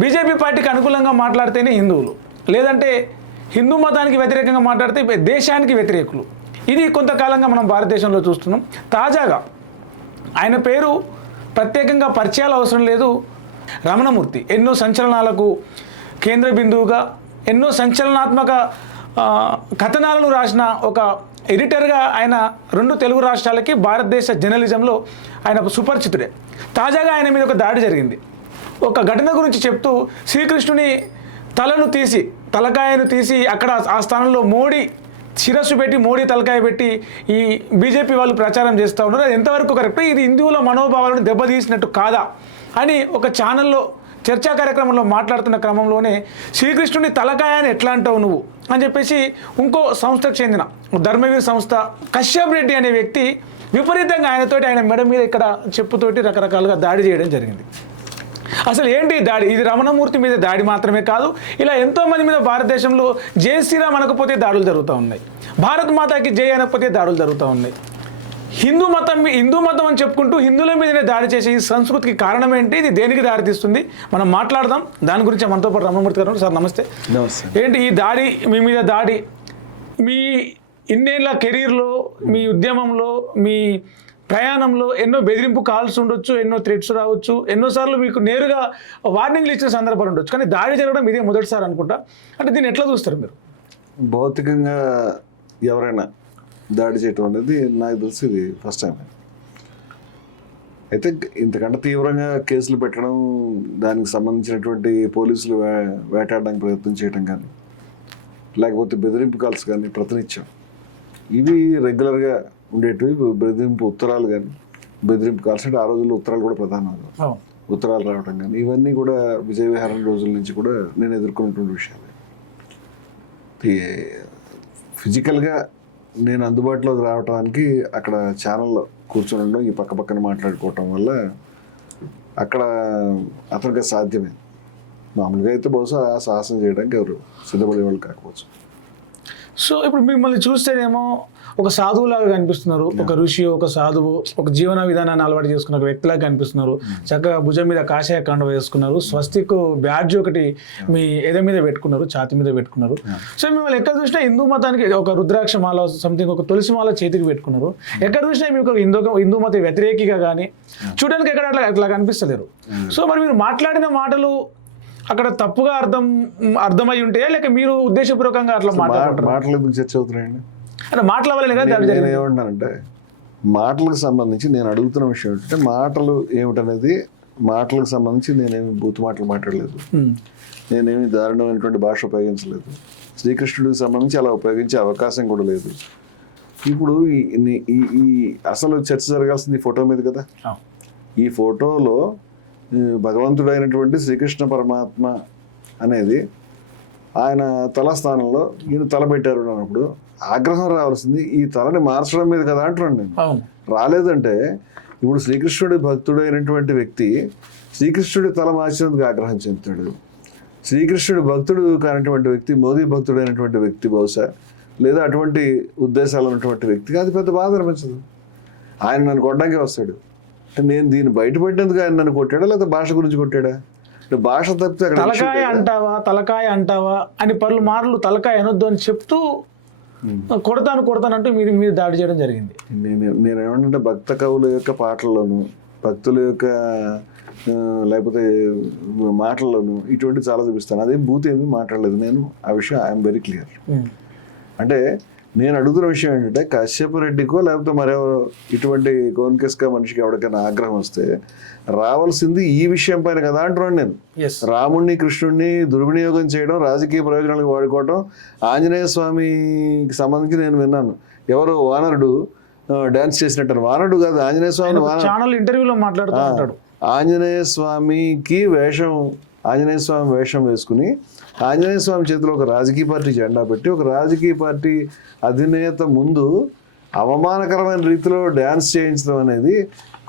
BJP పార్టీకి అనుకూలంగా మాట్లాడితేనే హిందువులు, లేదంటే హిందూ మతానికి వ్యతిరేకంగా మాట్లాడితే దేశానికి వ్యతిరేకులు. ఇది కొంతకాలంగా మనం భారతదేశంలో చూస్తున్నాం. తాజాగా ఆయన పేరు ప్రత్యేకంగా పరిచయాలు అవసరం లేదు, రమణమూర్తి ఎన్నో సంచలనాలకు కేంద్ర బిందువుగా ఎన్నో సంచలనాత్మక కథనాలను రాసిన ఒక ఎడిటర్గా ఆయన 2 తెలుగు రాష్ట్రాలకి భారతదేశ జర్నలిజంలో ఆయన సుపరిచితుడే. తాజాగా ఆయన మీద ఒక దాడి జరిగింది. ఒక ఘటన గురించి చెప్తూ శ్రీకృష్ణుని తలకాయను తీసి అక్కడ ఆ స్థానంలో మోడీ శిరస్సు పెట్టి, మోడీ తలకాయ పెట్టి ఈ బీజేపీ వాళ్ళు ప్రచారం చేస్తూ ఉన్నారు. అది ఎంతవరకు కరెక్ట్, ఇది హిందువుల మనోభావాలను దెబ్బతీసినట్టు కాదా అని ఒక ఛానల్లో చర్చా కార్యక్రమంలో మాట్లాడుతున్న క్రమంలోనే శ్రీకృష్ణుని తలకాయని ఎట్లా అంటావు నువ్వు అని చెప్పేసి ఇంకో సంస్థకు చెందిన ధర్మవీర్ సంస్థ కశ్యప్ రెడ్డి అనే వ్యక్తి విపరీతంగా ఆయన మెడ మీద ఇక్కడ చెప్పుతోటి రకరకాలుగా దాడి చేయడం జరిగింది. అసలు ఏంటి దాడి? ఇది రమణమూర్తి మీద దాడి మాత్రమే కాదు, ఇలా ఎంతోమంది మీద భారతదేశంలో జై శ్రీరామ్ అనకపోతే దాడులు జరుగుతూ ఉన్నాయి, భారత్ మాతాకి జై అనకపోతే దాడులు జరుగుతూ ఉన్నాయి. హిందూ మతం అని చెప్పుకుంటూ హిందువుల మీదనే దాడి చేసే ఈ సంస్కృతికి కారణం ఏంటి? ఇది దేనికి దారితీస్తుంది? మనం మాట్లాడదాం దాని గురించి. మనతో పాటు రమణమూర్తి గారు. సార్ నమస్తే. ఏంటి ఈ దాడి, మీ మీద దాడి, మీ ఇన్నేళ్ల కెరీర్లో, మీ ఉద్యమంలో, మీ ప్రయాణంలో ఎన్నో బెదిరింపు కాల్స్ ఉండొచ్చు, ఎన్నో థ్రెట్స్ రావచ్చు, ఎన్నోసార్లు మీకు నేరుగా వార్నింగ్లు ఇచ్చిన సందర్భాలు ఉండొచ్చు, కానీ దాడి జరగడం ఇదే మొదటిసారి అనుకుంటా. అంటే దీన్ని ఎట్లా చూస్తారు మీరు? భౌతికంగా ఎవరైనా దాడి చేయటం అనేది నాకు తెలిసి ఇది ఫస్ట్ టైం. అయితే ఇంతకంటే తీవ్రంగా కేసులు పెట్టడం, దానికి సంబంధించినటువంటి పోలీసులు వేటాడడానికి ప్రయత్నం చేయడం కానీ, లేకపోతే బెదిరింపు కాల్స్ కానీ ప్రతినిత్యం ఇవి రెగ్యులర్గా ఉండేటివి. బెదిరింపు ఉత్తరాలు కానీ, బెదిరింపు కాల్స్ అంటే ఆ రోజుల్లో ఉత్తరాలు కూడా ప్రధానంగా ఉత్తరాలు రావడం కానీ, ఇవన్నీ కూడా విజయ విహారం రోజుల నుంచి కూడా నేను ఎదుర్కొన్నటువంటి విషయాలు. ఫిజికల్గా నేను అందుబాటులోకి రావడానికి అక్కడ ఛానల్లో కూర్చొని ఉండడం, ఈ పక్కన మాట్లాడుకోవటం వల్ల అక్కడ అతనికి సాధ్యమే. మామూలుగా అయితే బహుశా సాహసం చేయడానికి ఎవరు సిద్ధపడే వాళ్ళు కాకపోవచ్చు. సో ఇప్పుడు మిమ్మల్ని చూస్తేనేమో ఒక సాధువులాగా కనిపిస్తున్నారు, ఒక ఋషి, ఒక సాధువు, ఒక జీవన విధానాన్ని అలవాటు చేసుకున్న ఒక వ్యక్తిలాగా కనిపిస్తున్నారు. చక్కగా భుజం మీద కాషాయ కండ వేసుకున్నారు, స్వస్తిక్ బ్యాడ్జ్ ఒకటి మీ ఎద మీద పెట్టుకున్నారు, ఛాతి మీద పెట్టుకున్నారు. సో మిమ్మల్ని ఎక్కడ చూసినా హిందూ మతానికి ఒక రుద్రాక్ష మాల సంథింగ్, ఒక తులసి మాల చేతికి పెట్టుకున్నారు. ఎక్కడ చూసినా మీకు హిందూ మత వ్యతిరేకిగా కానీ చూడడానికి ఎక్కడ అట్లా కనిపిస్తలేరు. సో మరి మీరు మాట్లాడిన మాటలు అక్కడ తప్పుగా అర్థమై ఉంటాయా, లేక మీరు ఉద్దేశపూర్వకంగా అట్లా మాటలు ఎందుకు చర్చ అవుతున్నాయండి? అంటే మాటల వల్ల నేను ఏమంటానంటే, మాటలకు సంబంధించి నేను అడుగుతున్న విషయం ఏంటంటే, మాటలు ఏమిటనేది, మాటలకు సంబంధించి నేనేమి బూతు మాటలు మాట్లాడలేదు, నేనేమి దారుణమైనటువంటి భాష ఉపయోగించలేదు, శ్రీకృష్ణుడికి సంబంధించి అలా ఉపయోగించే అవకాశం కూడా లేదు. ఇప్పుడు ఈ అసలు చర్చ జరగాల్సింది ఈ ఫోటో మీద కదా. ఈ ఫోటోలో భగవంతుడైనటువంటి శ్రీకృష్ణ పరమాత్మ అనేది ఆయన తలస్థానంలో ఈయన తల పెట్టారు అన్నప్పుడు ఆగ్రహం రావాల్సింది ఈ తలని మార్చడం మీద కదా అంటున్నాను నేను. రాలేదంటే ఇప్పుడు శ్రీకృష్ణుడి భక్తుడైనటువంటి వ్యక్తి శ్రీకృష్ణుడి తల మార్చినందుకు ఆగ్రహం చెందుతాడు. శ్రీకృష్ణుడి భక్తుడు కానటువంటి వ్యక్తి, మోదీ భక్తుడైనటువంటి వ్యక్తి బహుశా, లేదా అటువంటి ఉద్దేశాలు ఉన్నటువంటి వ్యక్తికి అది పెద్ద బాధ అనిపించదు. ఆయన నన్ను కొట్టడానికి వస్తాడు, నేను దీన్ని బయటపెట్టేందుకు ఆయన నన్ను కొట్టాడా, లేదా భాష గురించి కొట్టాడా? భాష తప్పితే తలకాయ అంటావా అని మార్లు తలకాయ అనొద్దు అని చెప్తూ కొడతానంటూ మీరు దాడి చేయడం జరిగింది. నేను ఏమంటే భక్త కవుల యొక్క పాటల్లోను, భక్తుల యొక్క లేకపోతే మాటల్లోను ఇటువంటి చాలా చూపిస్తాను. అదేం బూత్ ఏమీ మాట్లాడలేదు నేను. ఆ విషయం ఐఎమ్ వెరీ క్లియర్. అంటే నేను అడుగుతున్న విషయం ఏంటంటే, కశ్యప్ రెడ్డికో లేకపోతే మరెవరో ఇటువంటి కోన్కెస్గా మనిషికి ఎవరికైనా ఆగ్రహం వస్తే రావాల్సింది ఈ విషయం పైన కదా అంటున్నాను నేను. రాముణ్ణి కృష్ణుడిని దుర్వినియోగం చేయడం, రాజకీయ ప్రయోజనాలకు వాడుకోవడం. ఆంజనేయ స్వామికి సంబంధించి నేను విన్నాను, ఎవరో వానరుడు డాన్స్ చేసినట్టు. వానరుడు కాదు, ఆంజనేయ స్వామి ఇంటర్వ్యూలో మాట్లాడుతూ ఆంజనేయ స్వామికి ఆంజనేయ స్వామి వేషం వేసుకుని ఆంజనేయ స్వామి చేతిలో ఒక రాజకీయ పార్టీ జెండా పెట్టి, ఒక రాజకీయ పార్టీ అధినేత ముందు అవమానకరమైన రీతిలో డ్యాన్స్ చేయించడం అనేది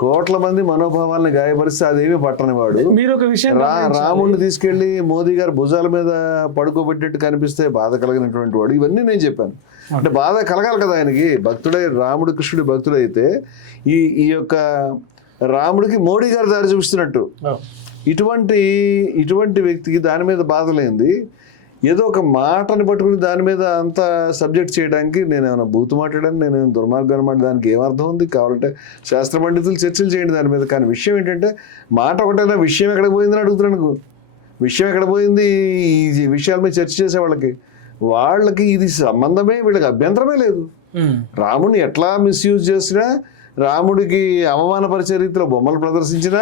కోట్ల మంది మనోభావాలను గాయపరిస్తే అదేమీ పట్టని వాడు. మీరు ఒక విషయం, రాముడిని తీసుకెళ్లి మోదీ గారు భుజాల మీద పడుకోబెట్టేట్టు కనిపిస్తే బాధ కలిగినటువంటి వాడు. ఇవన్నీ నేను చెప్పాను. అంటే బాధ కలగాలి కదా ఆయనకి. భక్తుడై రాముడు కృష్ణుడి భక్తుడైతే ఈ యొక్క రాముడికి మోడీ గారు దారి చూపిస్తున్నట్టు ఇటువంటి వ్యక్తికి దాని మీద బాధ లేనిది ఏదో ఒక మాటని పట్టుకుని దాని మీద అంత సబ్జెక్ట్ చేయడానికి నేను ఏమైనా బూతు మాట్లాడాను, నేను ఏమైనా దుర్మార్గాన్ని మాట, దానికి ఏమర్థం ఉంది? కావాలంటే శాస్త్ర పండితులు చర్చలు చేయండి దాని మీద. కానీ విషయం ఏంటంటే మాట ఒకటైనా విషయం ఎక్కడ పోయిందని అడుగుతున్నాను. విషయం ఎక్కడ పోయింది? ఈ విషయాల మీద చర్చ చేసే వాళ్ళకి ఇది సంబంధమే, వీళ్ళకి అభ్యంతరమే లేదు. రాముడిని ఎట్లా మిస్యూజ్ చేసినా, రాముడికి అవమానపరిచే రీతిలో బొమ్మలు ప్రదర్శించినా,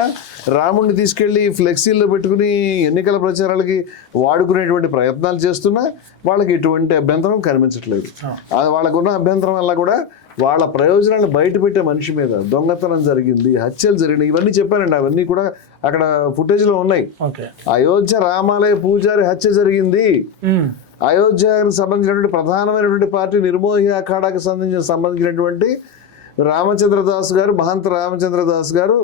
రాముడిని తీసుకెళ్లి ఫ్లెక్సీల్లో పెట్టుకుని ఎన్నికల ప్రచారాలకి వాడుకునేటువంటి ప్రయత్నాలు చేస్తున్నా వాళ్ళకి ఎటువంటి అభ్యంతరం కనిపించట్లేదు. వాళ్ళకున్న అభ్యంతరం వల్ల కూడా వాళ్ళ ప్రయోజనాలు బయటపెట్టే మనిషి మీద దొంగతనం జరిగింది, హత్యలు జరిగినాయి, ఇవన్నీ చెప్పానండి. అవన్నీ కూడా అక్కడ ఫుటేజ్లో ఉన్నాయి. అయోధ్య రామాలయ పూజారి హత్య జరిగింది. అయోధ్యకు సంబంధించినటువంటి ప్రధానమైనటువంటి పార్టీ నిర్మోహి అఖాడాకి సంబంధించినటువంటి రామచంద్రదాస్ గారు, మహంత రామచంద్రదాస్ గారు,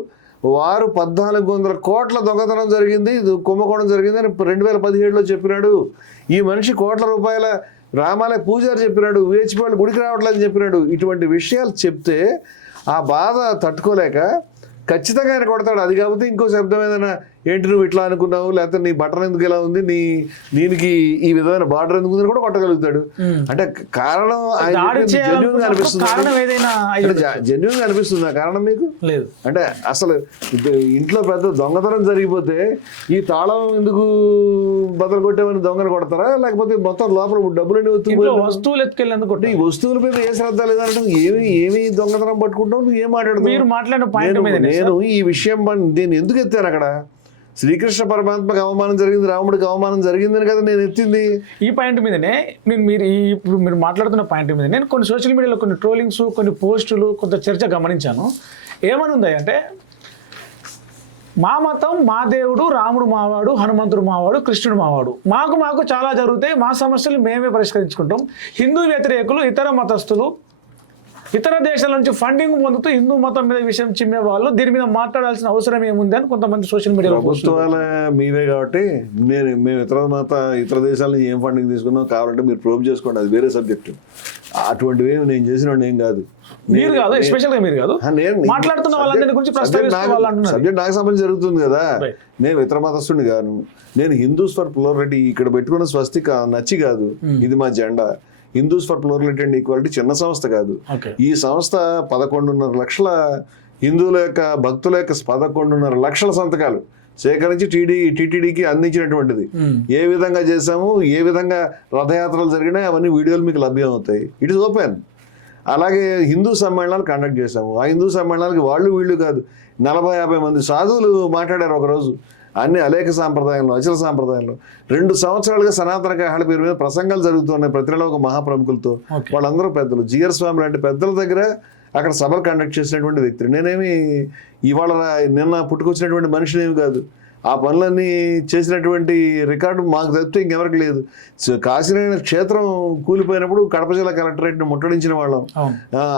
వారు 1400 కోట్ల దొంగతనం జరిగింది, కుంభకోణం జరిగింది అని 2017లో చెప్పినాడు. ఈ మనిషి కోట్ల రూపాయల రామాలయ పూజారి చెప్పినాడు, వేచిపి వాళ్ళు గుడికి రావట్లేదని చెప్పినాడు. ఇటువంటి విషయాలు చెప్తే ఆ బాధ తట్టుకోలేక ఖచ్చితంగా ఆయన కొడతాడు. అది కాకపోతే ఇంకో శబ్దం ఏదైనా, ఏంటి నువ్వు ఇట్లా అనుకున్నావు, లేకపోతే నీ బటన్ ఎందుకు ఇలా ఉంది, దీనికి ఈ విధమైన బార్డర్ ఎందుకు ఉందని కూడా కొట్టగలుగుతాడు. అంటే కారణం జెన్యూన్ గా అనిపిస్తుంది. జెన్యూన్ గా అనిపిస్తుంది ఆ కారణం మీకు లేదు అంటే? అసలు ఇంట్లో పెద్ద దొంగతనం జరిగిపోతే ఈ తాళం ఎందుకు బదులు కొట్టేమని దొంగను కొడతారా, లేకపోతే మొత్తం లోపల డబ్బులు వస్తువులు ఎత్తుకెళ్ళేందుకు? ఈ వస్తువుల మీద ఏ శ్రద్ధ లేదంటే ఏమి దొంగతనం పట్టుకుంటావు, నువ్వు ఏం మాట్లాడుతున్నావు? నేను ఈ విషయం నేను ఎందుకు ఎత్తాను? అక్కడ శ్రీకృష్ణ పరమాత్మకు అవమానం జరిగింది, రాముడికి అవమానం జరిగిందని కదా నేను ఎత్తింది. ఈ పాయింట్ మీదనే ఇప్పుడు మీరు మాట్లాడుతున్న పాయింట్ మీద నేను కొన్ని సోషల్ మీడియాలో కొన్ని ట్రోలింగ్స్, కొన్ని పోస్టులు, కొంత చర్చ గమనించాను. ఏమని ఉంది అంటే, మా మతం, మా దేవుడు, రాముడు మావాడు, హనుమంతుడు మావాడు, కృష్ణుడు మావాడు, మాకు చాలా జరుగుతాయి, మా సమస్యలు మేమే పరిష్కరించుకుంటాం. హిందూ వ్యతిరేకులు, ఇతర మతస్థులు, ఇతర దేశాల నుంచి ఫండింగ్ పొందుతూ హిందూ మతం మీద విషయం చిమ్మే వాళ్ళు, దీని మీద మాట్లాడాల్సిన అవసరం ఏముంది అని కొంతమంది సోషల్ మీడియాలో. ప్రభుత్వాల మీవే కాబట్టి మేము ఇతర దేశాల నుంచి ఏం ఫండింగ్ తీసుకున్నాం కావాలంటే మీరు ప్రూవ్ చేసుకోండి, అది వేరే సబ్జెక్టు. అటువంటివి నేను చేసిన ఏం కాదు. మీరు కాదు, ఎస్పెషల్ గా మీరు కాదు, మాట్లాడుతున్న వాళ్ళందరి గురించి సబ్జెక్ట్ నాకు సంబంధించి జరుగుతుంది కదా. నేను ఇతర మతస్థుడిని కాను. నేను హిందూస్ ఫర్ ప్లూరాలిటీ ఇక్కడ పెట్టుకున్న స్వస్తిక నచ్చి కాదు, ఇది మా జెండా. Hindus for plurality and equality చిన్న సంస్థ కాదు. ఈ సంస్థ 11.5 లక్షల హిందువుల యొక్క భక్తుల యొక్క 11.5 లక్షల సంతకాలు సేకరించి టీటీడీకి అందించినటువంటిది. ఏ విధంగా చేశాము, ఏ విధంగా రథయాత్రలు జరిగినాయి, అవన్నీ వీడియోలు మీకు లభ్యం అవుతాయి. It is open. అలాగే హిందూ సమ్మేళనాలు కండక్ట్ చేశాము. ఆ హిందూ సమ్మేళనాలకి వీళ్ళు కాదు, 40-50 మంది సాధువులు మాట్లాడారు ఒకరోజు. అన్ని అనేక సాంప్రదాయంలో, అచల సాంప్రదాయంలో 2 సంవత్సరాలుగా సనాతన కాహాళ పేరు మీద ప్రసంగాలు జరుగుతున్నాయి ప్రతి నెల ఒక మహాప్రముఖులతో. వాళ్ళందరూ పెద్దలు, జిఆర్ స్వామి లాంటి పెద్దల దగ్గర అక్కడ సభలు కండక్ట్ చేసినటువంటి వ్యక్తులు. నేనేమి ఇవాళ నిన్న పుట్టుకొచ్చినటువంటి మనిషినేమి కాదు. ఆ పనులన్నీ చేసినటువంటి రికార్డు మాకు తప్పితే ఇంకెవరికి లేదు. కాశీనారాయణ క్షేత్రం కూలిపోయినప్పుడు కడప జిల్లా కలెక్టరేట్ని ముట్టడించిన వాళ్ళం,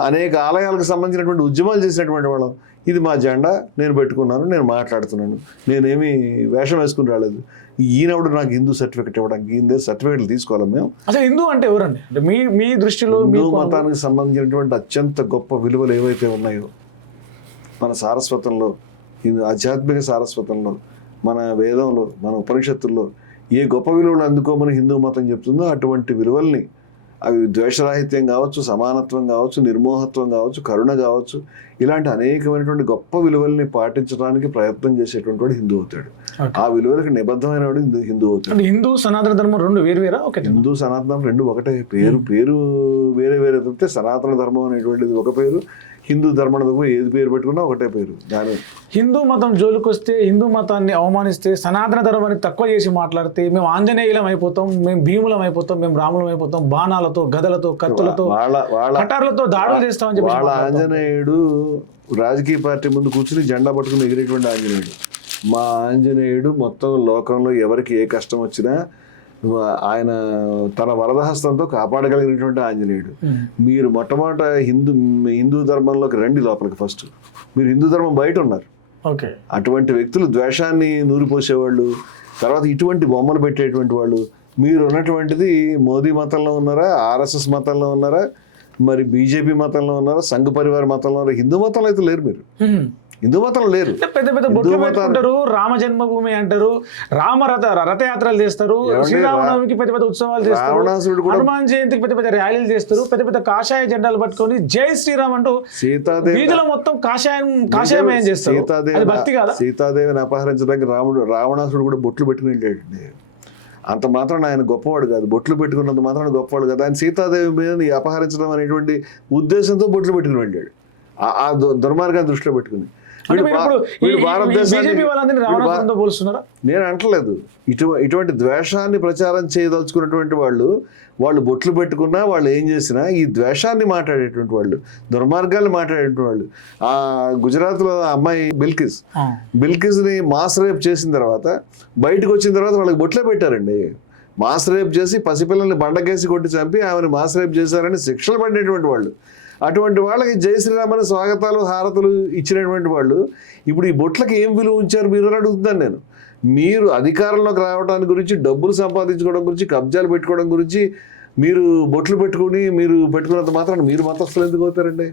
అనేక ఆలయాలకు సంబంధించినటువంటి ఉద్యమాలు చేసినటువంటి వాళ్ళం. ఇది మా జెండా, నేను పెట్టుకున్నాను, నేను మాట్లాడుతున్నాను, నేనేమి వేషం వేసుకుని రాలేదు. ఈయనప్పుడు నాకు హిందూ సర్టిఫికెట్ ఇవ్వడానికి ఈయన సర్టిఫికెట్లు తీసుకోవాలి మేము. అసలు హిందూ అంటే ఎవరండి? మీ దృష్టిలో హిందూ మతానికి సంబంధించినటువంటి అత్యంత గొప్ప విలువలు ఏవైతే ఉన్నాయో మన సారస్వతంలో, ఆధ్యాత్మిక సారస్వతంలో, మన వేదంలో, మన ఉపనిషత్తుల్లో ఏ గొప్ప విలువలు అందుకోమని హిందూ మతం చెప్తుందో అటువంటి విలువల్ని, అవి ద్వేషరాహిత్యం కావచ్చు, సమానత్వం కావచ్చు, నిర్మోహత్వం కావచ్చు, కరుణ కావచ్చు, ఇలాంటి అనేకమైనటువంటి గొప్ప విలువల్ని పాటించడానికి ప్రయత్నం చేసేటువంటి హిందూ అవుతాడు. ఆ విలువలకు నిబద్ధమైన వాడు హిందూ అవుతాడు. హిందూ సనాతన ధర్మం 2 వేరువేరా? హిందూ సనాతన ధర్మం 2 ఒకటే. పేరు వేరే తప్పితే సనాతన ధర్మం అనేటువంటిది ఒక పేరు, హిందూ ధర్మం ఏది పేరు పెట్టుకున్నా ఒకటే పేరు. దాని హిందూ మతం జోలికొస్తే, హిందూ మతాన్ని అవమానిస్తే, సనాతన ధర్మాన్ని తక్కువ చేసి మాట్లాడితే మేము ఆంజనేయులం అయిపోతాం, మేము భీములం అయిపోతాం, మేము రాములం అయిపోతాం, బాణాలతో, గదలతో, కత్తులతో, కటార్లతో దాడులు చేస్తామని చెప్పి వాళ్ళ ఆంజనేయుడు రాజకీయ పార్టీ ముందు కూర్చుని జెండా పట్టుకుని ఎగిరేటువంటి ఆంజనేయుడు. మా ఆంజనేయుడు మొత్తం లోకంలో ఎవరికి ఏ కష్టం వచ్చినా ఆయన తన వరదహస్తంతో కాపాడగలిగినటువంటి ఆంజనేయుడు. మీరు మొట్టమొదట హిందూ ధర్మంలోకి రండి లోపలికి. ఫస్ట్ మీరు హిందూ ధర్మం బయట ఉన్నారు. అటువంటి వ్యక్తులు ద్వేషాన్ని నూరిపోసేవాళ్ళు, తర్వాత ఇటువంటి బొమ్మలు పెట్టేటువంటి వాళ్ళు. మీరు ఉన్నటువంటిది మోదీ మతంలో ఉన్నారా, ఆర్ఎస్ఎస్ మతంలో ఉన్నారా, మరి బీజేపీ మతంలో ఉన్నారా, సంఘ పరివార మతంలో ఉన్నారా? హిందూ మతంలో అయితే లేరు మీరు. హిందూ మతం లేరు. పెద్ద పెద్ద బొట్లు పెట్టుకుంటారు, రామ జన్మభూమి అంటారు, రథయాత్రలు చేస్తారు, శ్రీరామనవమికి పెద్ద పెద్ద ఉత్సవాలు చేస్తారు, హనుమాన్ జయంతికి పెద్ద పెద్ద ర్యాలీలు చేస్తారు, పెద్ద పెద్ద కాషాయ జెండాలు పట్టుకొని జై శ్రీరామ్ అంటూ వీధుల మొత్తం కాషాయమయం చేస్తారు. అది భక్తి కాదా? సీతాదేవిని అపహరించడానికి రావణాసుడు కూడా బొట్లు పెట్టుకుని వెళ్ళాడండి. అంత మాత్రం ఆయన గొప్పవాడు కాదు, బొట్లు పెట్టుకున్నంత మాత్రం గొప్పవాడు కాదు. ఆయన సీతాదేవి మీద అపహరించడం అనేటువంటి ఉద్దేశంతో బొట్లు పెట్టుకుని వెళ్ళాడు, ఆ దుర్మార్గాన్ని దృష్టిలో పెట్టుకుని. నేను అంటలేదు, ఇటువంటి ద్వేషాన్ని ప్రచారం చేయదలుచుకున్నటువంటి వాళ్ళు బొట్లు పెట్టుకున్నా, వాళ్ళు ఏం చేసినా ఈ ద్వేషాన్ని మాట్లాడేటువంటి వాళ్ళు, దుర్మార్గాన్ని మాట్లాడేటువంటి వాళ్ళు. ఆ గుజరాత్లో అమ్మాయి బిల్కిస్ని మాస్ రేప్ చేసిన తర్వాత బయటకు వచ్చిన తర్వాత వాళ్ళకి బొట్లే పెట్టారండి. మాస్ రేప్ చేసి పసిపిల్లల్ని బండకేసి కొట్టి చంపి ఆమెను మాస్ రేప్ చేశారని శిక్షలు పడినటువంటి వాళ్ళు. అటువంటి వాళ్ళకి జై శ్రీరామని స్వాగతాలు హారతులు ఇచ్చినటువంటి వాళ్ళు ఇప్పుడు ఈ బొట్లకి ఏం విలువ ఉంచారు మీరు అని అడుగుతున్నాను నేను. మీరు అధికారంలోకి రావడానికి గురించి, డబ్బులు సంపాదించుకోవడం గురించి, కబ్జాలు పెట్టుకోవడం గురించి మీరు బొట్లు పెట్టుకుని మీరు పెట్టుకున్నంత మాత్రాన్ని మీరు మతస్థులు ఎందుకు అవుతారండి?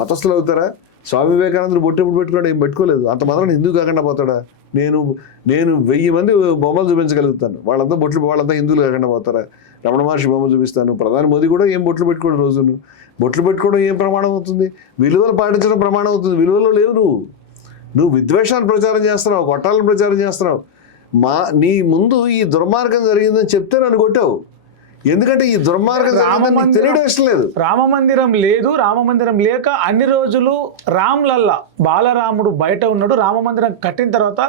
మతస్థులు అవుతారా? స్వామి వివేకానందుడు బొట్టు ఎప్పుడు పెట్టుకున్నాడు? ఏం పెట్టుకోలేదు. అంత మాత్రం హిందూ కాకుండా పోతాడా? నేను 1000 మంది బొమ్మలు చూపించగలుగుతాను, వాళ్ళంతా హిందువులు కాకుండా పోతారా? రమణ మహర్షి బొమ్మ చూపిస్తాను. ప్రధాని మోదీ కూడా ఏం బొట్లు పెట్టుకోవడం రోజును. బొట్లు పెట్టుకోవడం ఏం ప్రమాణం అవుతుంది? విలువలు పాటించడం ప్రమాణం అవుతుంది. విలువలు లేవు. నువ్వు విద్వేషాన్ని ప్రచారం చేస్తున్నావు, కొట్టాలను ప్రచారం చేస్తున్నావు. నీ ముందు ఈ దుర్మార్గం జరిగిందని చెప్తే నన్ను కొట్టావు. ఎందుకంటే ఈ దుర్మార్గం తెలియడం ఇష్టం లేదు. రామ మందిరం లేదు, రామ మందిరం లేక అన్ని రోజులు రామ్లల్లా బాలరాముడు బయట ఉన్నాడు. రామ మందిరం కట్టిన తర్వాత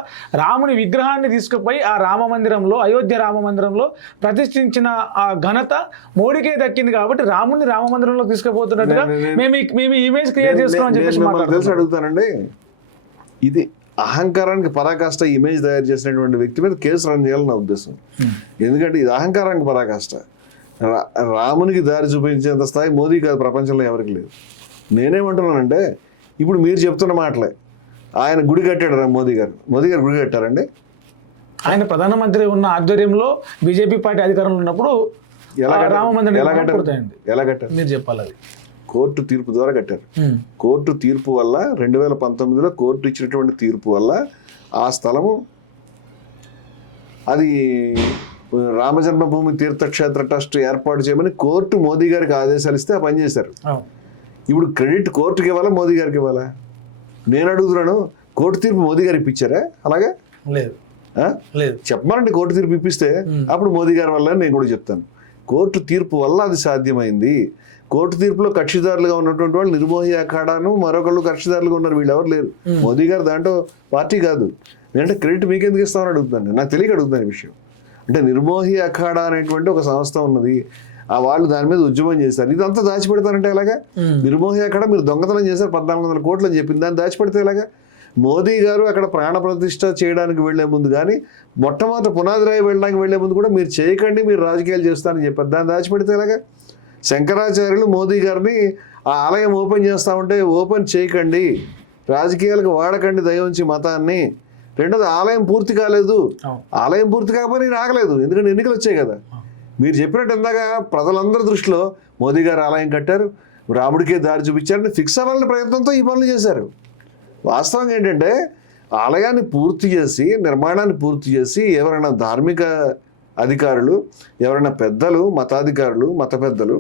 రాముని విగ్రహాన్ని తీసుకుపోయి ఆ రామ మందిరంలో, అయోధ్య రామ మందిరంలో ప్రతిష్ఠించిన ఆ ఘనత మోడీకే దక్కింది. కాబట్టి రాముని రామ మందిరంలో తీసుకుపోతున్నట్టుగా మేము ఇమేజ్ క్రియేట్ చేస్తున్నామని చెప్పేసి తెలిసి అడుగుతానండి. ఇది అహంకారానికి పరాకాష్ట ఇమేజ్ తయారు చేసినటువంటి వ్యక్తి మీద కేసు రన్ చేయాలని నా ఉద్దేశం. ఎందుకంటే ఇది అహంకారానికి పరాకాష్ట. రామునికి దారి చూపించేంత స్థాయి మోదీ కాదు, ప్రపంచంలో ఎవరికి లేదు. నేనేమంటున్నానంటే ఇప్పుడు మీరు చెప్తున్న మాటలే. ఆయన గుడి కట్టాడు మోదీ గారు గుడి కట్టారండి. ఆయన ప్రధానమంత్రి ఉన్న ఆధ్వర్యంలో బీజేపీ పార్టీ అధికారంలో ఉన్నప్పుడు రామ మందిరం ఎలా కట్టారు మీరు చెప్పాలి. అది కోర్టు తీర్పు ద్వారా కట్టారు. కోర్టు తీర్పు వల్ల 2019లో కోర్టు ఇచ్చినటువంటి తీర్పు వల్ల ఆ స్థలము అది రామజన్మభూమి తీర్థక్షేత్ర ట్రస్ట్ ఏర్పాటు చేయమని కోర్టు మోదీ గారికి ఆదేశాలు ఇస్తే ఆ పని చేశారు. ఇప్పుడు క్రెడిట్ కోర్టుకి ఇవ్వాలా, మోదీ గారికి ఇవ్వాలా? నేను అడుగుతున్నాను, కోర్టు తీర్పు మోదీ గారు ఇప్పించారా? అలాగే లేదు. చెప్పమానండి. కోర్టు తీర్పు ఇప్పిస్తే అప్పుడు మోదీ గారి వల్ల నేను కూడా చెప్తాను. కోర్టు తీర్పు వల్ల అది సాధ్యమైంది. కోర్టు తీర్పులో కక్షిదారులుగా ఉన్నటువంటి వాళ్ళు నిర్మోహి అఖాడాను, మరొకళ్ళు కక్షిదారులుగా ఉన్నారు. వీళ్ళు ఎవరు లేరు. మోదీ గారు దాంట్లో పార్టీ కాదు. నేనంటే క్రెడిట్ మీకెందుకు ఇస్తామని అడుగుతాను. నాకు తెలియక అడుగుతాను ఈ విషయం. అంటే నిర్మోహి అఖాడా అనేటువంటి ఒక సంస్థ ఉన్నది, ఆ వాళ్ళు దాని మీద ఉద్యమం చేశారు. ఇదంతా దాచిపెడతారంటే ఎలాగా? నిర్మోహి అఖాడా మీరు దొంగతనం చేశారు 1400 కోట్లు అని చెప్పింది, దాన్ని దాచిపెడితే ఎలాగా? మోదీ గారు అక్కడ ప్రాణ ప్రతిష్ఠ చేయడానికి వెళ్లే ముందు కానీ, మొట్టమొదటి పునాది రాయి వెళ్ళడానికి వెళ్లే ముందు కూడా మీరు చేయకండి, మీరు రాజకీయాలు చేస్తారని చెప్పారు. దాన్ని దాచిపెడితే ఎలాగా? శంకరాచార్యులు మోదీ గారిని ఆ ఆలయం ఓపెన్ చేస్తా ఉంటే ఓపెన్ చేయకండి, రాజకీయాలకు వాడకండి దయవుంచి మతాన్ని. రెండోది ఆలయం పూర్తి కాలేదు. ఆలయం పూర్తి కాకపోతే నేను ఆగలేదు, ఎందుకంటే ఎన్నికలు వచ్చాయి కదా. మీరు చెప్పినట్టు ఇందాక ప్రజలందరి దృష్టిలో మోదీ గారు ఆలయం కట్టారు, రాముడికే దారి చూపించారని ఫిక్స్ అవ్వాలని ప్రయత్నంతో ఈ పనులు చేశారు. వాస్తవం ఏంటంటే ఆలయాన్ని పూర్తి చేసి, నిర్మాణాన్ని పూర్తి చేసి ఎవరైనా ధార్మిక అధికారులు, ఎవరైనా పెద్దలు, మతాధికారులు, మత పెద్దలు,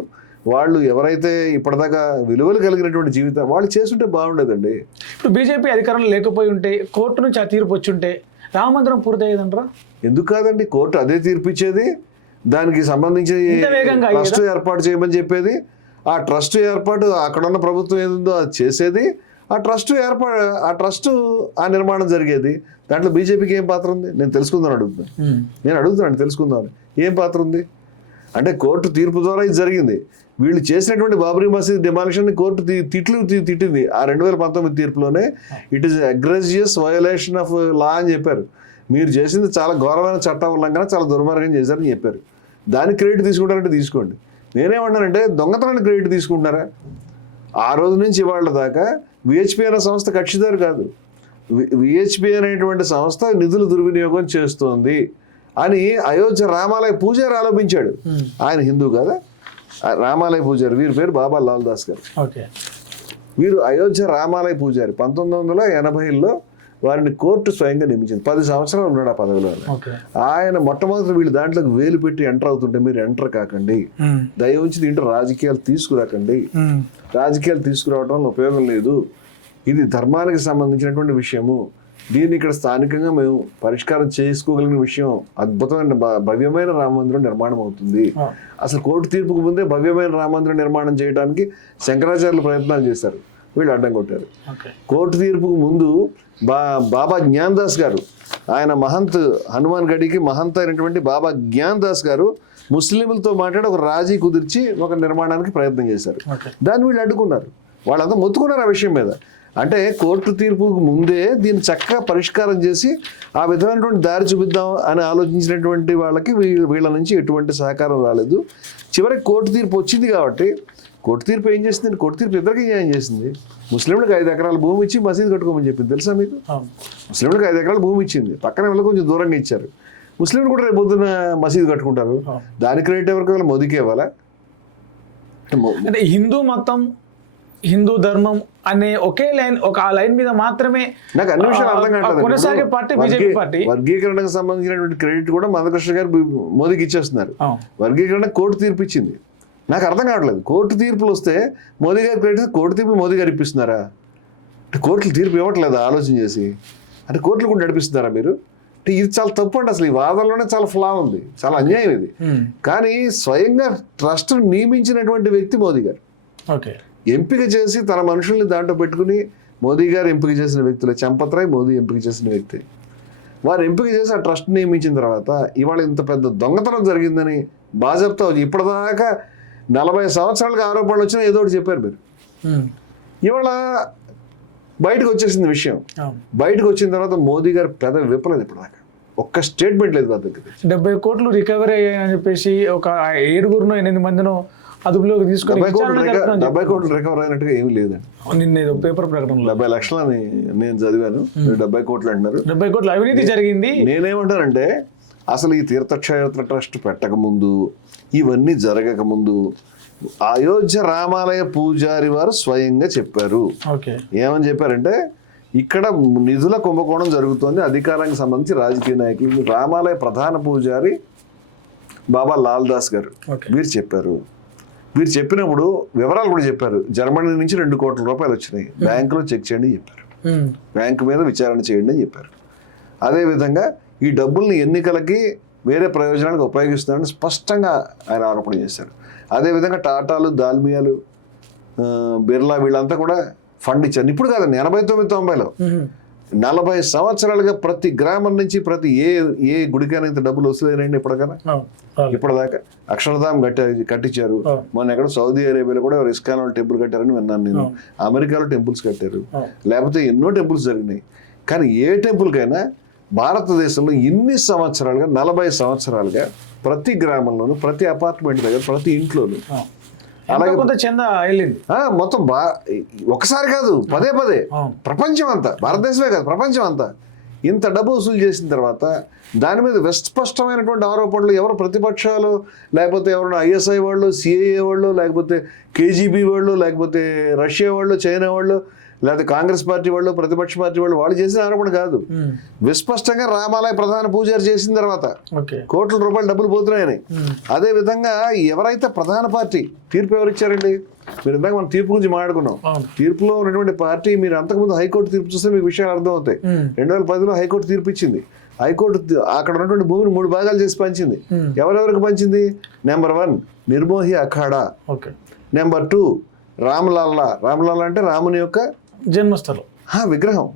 వాళ్ళు ఎవరైతే ఇప్పటిదాకా విలువలు కలిగినటువంటి జీవితం వాళ్ళు చేస్తుంటే బాగుండేదండి. ఇప్పుడు బీజేపీ అధికారంలో లేకపోయి ఉంటే, కోర్టు నుంచి ఆ తీర్పు వచ్చి ఉంటే రామ మందిరం పూర్తయ్యేదంటారా? ఎందుకు కాదండి, కోర్టు అదే తీర్పు ఇచ్చేది, దానికి సంబంధించి ట్రస్ట్ ఏర్పాటు చేయమని చెప్పేది, ఆ ట్రస్ట్ ఏర్పాటు అక్కడున్న ప్రభుత్వం ఏదో అది చేసేది, ఆ ట్రస్ట్ ఆ నిర్మాణం జరిగేది. దాంట్లో బీజేపీకి ఏం పాత్ర ఉంది? నేను అడుగుతున్నాను తెలుసుకుందామని. ఏం పాత్ర ఉంది అంటే కోర్టు తీర్పు ద్వారా ఇది జరిగింది. వీళ్ళు చేసినటువంటి బాబ్రీ మసీద్ డిమాలిషన్ కోర్టు తిట్టింది ఆ 2019 తీర్పులోనే. It is egregious violation of law అని చెప్పారు. మీరు చేసింది చాలా ఘోరమైన చట్ట ఉల్లంఘన, చాలా దుర్మార్గం చేశారని చెప్పారు. దానికి క్రెడిట్ తీసుకుంటారంటే తీసుకోండి. నేనేమన్నానంటే దొంగతనానికి క్రెడిట్ తీసుకుంటున్నారా? ఆ రోజు నుంచి ఇవాళ దాకా విహెచ్పి అనే సంస్థ కక్షిదారు కాదు. విహెచ్పి అనేటువంటి సంస్థ నిధులు దుర్వినియోగం చేస్తోంది అని అయోధ్య రామాలయ పూజారి ఆరోపించాడు. ఆయన హిందూ కదా, రామాలయ పూజారి, వీరి పేరు బాబా లాల్ దాస్ గారు. వీరు అయోధ్య రామాలయ పూజారి 1980లో వారిని కోర్టు స్వయంగా నియమించింది. 10 సంవత్సరాలు ఉన్నాడు ఆ పదవిలో. ఆయన మొట్టమొదటి వీళ్ళు దాంట్లోకి వేలు పెట్టి ఎంటర్ అవుతుంటే మీరు ఎంటర్ కాకండి, దయ ఉంచి దీంట్లో రాజకీయాలు తీసుకురాకండి, రాజకీయాలు తీసుకురావడం వల్ల ఉపయోగం లేదు, ఇది ధర్మానికి సంబంధించినటువంటి విషయము, దీన్ని ఇక్కడ స్థానికంగా మేము పరిష్కారం చేసుకోగలిగిన విషయం, అద్భుతమైన భవ్యమైన రామ మందిరం నిర్మాణం అవుతుంది. అసలు కోర్టు తీర్పుకు ముందే భవ్యమైన రామ మందిరం నిర్మాణం చేయడానికి శంకరాచార్యులు ప్రయత్నాలు చేశారు, వీళ్ళు అడ్డం కొట్టారు. కోర్టు తీర్పుకు ముందు బాబా జ్ఞానదాస్ గారు, ఆయన మహంత్, హనుమాన్ గడికి మహంత్ అయినటువంటి బాబా జ్ఞానదాస్ గారు ముస్లింలతో మాట్లాడి ఒక రాజీ కుదిర్చి ఒక నిర్మాణానికి ప్రయత్నం చేశారు. దాన్ని వీళ్ళు అడ్డుకున్నారు, వాళ్ళంతా మొత్తుకున్నారు ఆ విషయం మీద. అంటే కోర్టు తీర్పుకు ముందే దీన్ని చక్కగా పరిష్కారం చేసి ఆ విధమైనటువంటి దారి చూపిద్దాం అని ఆలోచించినటువంటి వాళ్ళకి వీళ్ళ నుంచి ఎటువంటి సహకారం రాలేదు. చివరికి కోర్టు తీర్పు వచ్చింది కాబట్టి, కోర్టు తీర్పు ఏం చేసింది? కోర్టు తీర్పు ఇద్దరికి న్యాయం చేసింది. ముస్లింలకు 5 ఎకరాల భూమి ఇచ్చి మసీదు కట్టుకోమని చెప్పింది, తెలుసా మీకు? ముస్లింలకు 5 ఎకరాల భూమి ఇచ్చింది, పక్కన వాళ్ళకి కొంచెం దూరంగా ఇచ్చారు. ముస్లింలు కూడా రేపు పొద్దున మసీదు కట్టుకుంటారు, దాని క్రెడిట్ ఎవరికి? మోదీకి ఇవ్వాలా? అంటే హిందూ మతం, హిందూ ధర్మం అనే ఒకే లైన్, ఒక ఆ లైన్ మీద మాత్రమే నాకు అన్ని విషయాలు అర్థం కావట్లేదు. కొనసాగే పార్టీ బీజేపీ పార్టీ. వర్గీకరణకు సంబంధించినటువంటి క్రెడిట్ కూడా మందకృష్ణ గారు మోదీకి ఇచ్చేస్తున్నారు. వర్గీకరణ కోర్టు తీర్పు ఇచ్చింది, నాకు అర్థం కావట్లేదు. కోర్టు తీర్పులు వస్తే మోదీ గారి క్రెడిట్, కోర్టు తీర్పులు మోదీ గారు ఇప్పిస్తున్నారా? అంటే కోర్టులు తీర్పు ఇవ్వట్లేదా ఆలోచన చేసి? అంటే కోర్టులు కూడా నడిపిస్తున్నారా మీరు? అంటే ఇది చాలా తప్పు అండి. అసలు ఈ వాదనలోనే చాలా ఫ్లా ఉంది, చాలా అన్యాయం ఇది. కానీ స్వయంగా ట్రస్ట్ నియమించినటువంటి వ్యక్తి మోదీ గారు, ఎంపిక చేసి తన మనుషుల్ని దాంట్లో పెట్టుకుని మోదీ గారు ఎంపిక చేసిన వ్యక్తులే. చంపత్రాయ్ మోదీ ఎంపిక చేసిన వ్యక్తి. వారు ఎంపిక చేసి ఆ ట్రస్ట్ నియమించిన తర్వాత ఇవాళ ఇంత పెద్ద దొంగతనం జరిగిందని బాజాప్తా ఇప్పటిదాకా 40 సంవత్సరాలుగా ఆరోపణలు వచ్చినా ఏదో ఒకటి చెప్పారు మీరు. ఇవాళ బయటకు వచ్చేసింది విషయం. బయటకు వచ్చిన తర్వాత మోదీ గారు పెదవి విప్పలేదు ఇప్పటిదాకా, ఒక్క స్టేట్మెంట్ లేదు. 70 కోట్లు రికవరీ అయ్యాయని చెప్పేసి ఒక 7గురునో 8 మందినో అదుపులోకి తీసుకొని 70 కోట్లు రికవర్ అయినట్టుగా ఏమీ లేదండి. నిన్న పేపర్ ప్రకటన 70 లక్షలని నేను చదివాను, 70 కోట్లు అంటున్నారు. 70 కోట్ల అవినీతి జరిగింది. నేనేమంటానంటే అసలు ఈ తీర్థక్షేత్ర ట్రస్ట్ పెట్టకముందు, ఇవన్నీ జరగకముందు అయోధ్య రామాలయ పూజారి వారు స్వయంగా చెప్పారు. ఏమని చెప్పారంటే, ఇక్కడ నిధుల కుంభకోణం జరుగుతోంది, అధికారానికి సంబంధించి రాజకీయ నాయకులు. రామాలయ ప్రధాన పూజారి బాబా లాల్ దాస్ గారు వీరు చెప్పారు. వీరు చెప్పినప్పుడు వివరాలు కూడా చెప్పారు. జర్మనీ నుంచి 2 కోట్ల రూపాయలు వచ్చినాయి, బ్యాంకులో చెక్ చేయండి చెప్పారు, బ్యాంకు మీద విచారణ చేయండి అని చెప్పారు. అదేవిధంగా ఈ డబ్బుల్ని ఎన్నికలకి వేరే ప్రయోజనాలకు ఉపయోగిస్తున్నారని స్పష్టంగా ఆయన ఆరోపణ చేశారు. అదేవిధంగా టాటాలు, దాల్మియాలు, బిర్లా వీళ్ళంతా కూడా ఫండ్ ఇచ్చారు. ఇప్పుడు కాదండి, 89-90లో 40 సంవత్సరాలుగా ప్రతి గ్రామం నుంచి ప్రతి ఏ గుడికైనా ఇంత డబ్బులు వస్తున్నాయండి ఇప్పటికైనా? ఇప్పటిదాకా అక్షరధామ్ కట్టించారు. మొన్న ఎక్కడ సౌదీ అరేబియాలో కూడా ఇస్కాన్ టెంపుల్ కట్టారని విన్నాను నేను. అమెరికాలో టెంపుల్స్ కట్టారు, లేకపోతే ఎన్నో టెంపుల్స్ జరిగినాయి. కానీ ఏ టెంపుల్కైనా భారతదేశంలో ఇన్ని సంవత్సరాలుగా, 40 సంవత్సరాలుగా ప్రతి గ్రామంలోనూ, ప్రతి అపార్ట్మెంట్ దగ్గర, ప్రతి ఇంట్లోనూ అలాగే చందా వెళ్ళింది. మొత్తం ఒకసారి కాదు, పదే పదే ప్రపంచం అంతా, భారతదేశమే కాదు ప్రపంచం అంతా ఇంత డబ్బు వసూలు చేసిన తర్వాత దాని మీద స్పష్టమైనటువంటి ఆరోపణలు ఎవరు ప్రతిపక్షాలు, లేకపోతే ఎవరైనా ISI వాళ్ళు, CIA వాళ్ళు, లేకపోతే KGB వాళ్ళు, లేకపోతే రష్యా వాళ్ళు, చైనా వాళ్ళు, లేకపోతే కాంగ్రెస్ పార్టీ వాళ్ళు, ప్రతిపక్ష పార్టీ వాళ్ళు చేసిన ఆరోపణ కాదు. విస్పష్టంగా రామాలయ ప్రధాన పూజారి చేసిన తర్వాత కోట్ల రూపాయలు డబ్బులు పోతున్నాయని. అదే విధంగా ఎవరైతే ప్రధాన పార్టీ, తీర్పు ఎవరిచ్చారండి? మీరు ఇందాక మనం తీర్పు గురించి మాట్లాడుకున్నాం. తీర్పులో ఉన్నటువంటి పార్టీ, మీరు అంతకుముందు హైకోర్టు తీర్పు చూస్తే మీకు విషయాలు అర్థం అవుతాయి. 2010లో హైకోర్టు తీర్పు ఇచ్చింది. హైకోర్టు అక్కడ ఉన్నటువంటి భూమిని 3 భాగాలు చేసి పంచింది. ఎవరెవరికి పంచింది? Number 1 Nirmohi Akhara, number 2 Ramlalla. రామలాల్లా అంటే రాముని యొక్క జన్మస్థలం, విగ్రహం.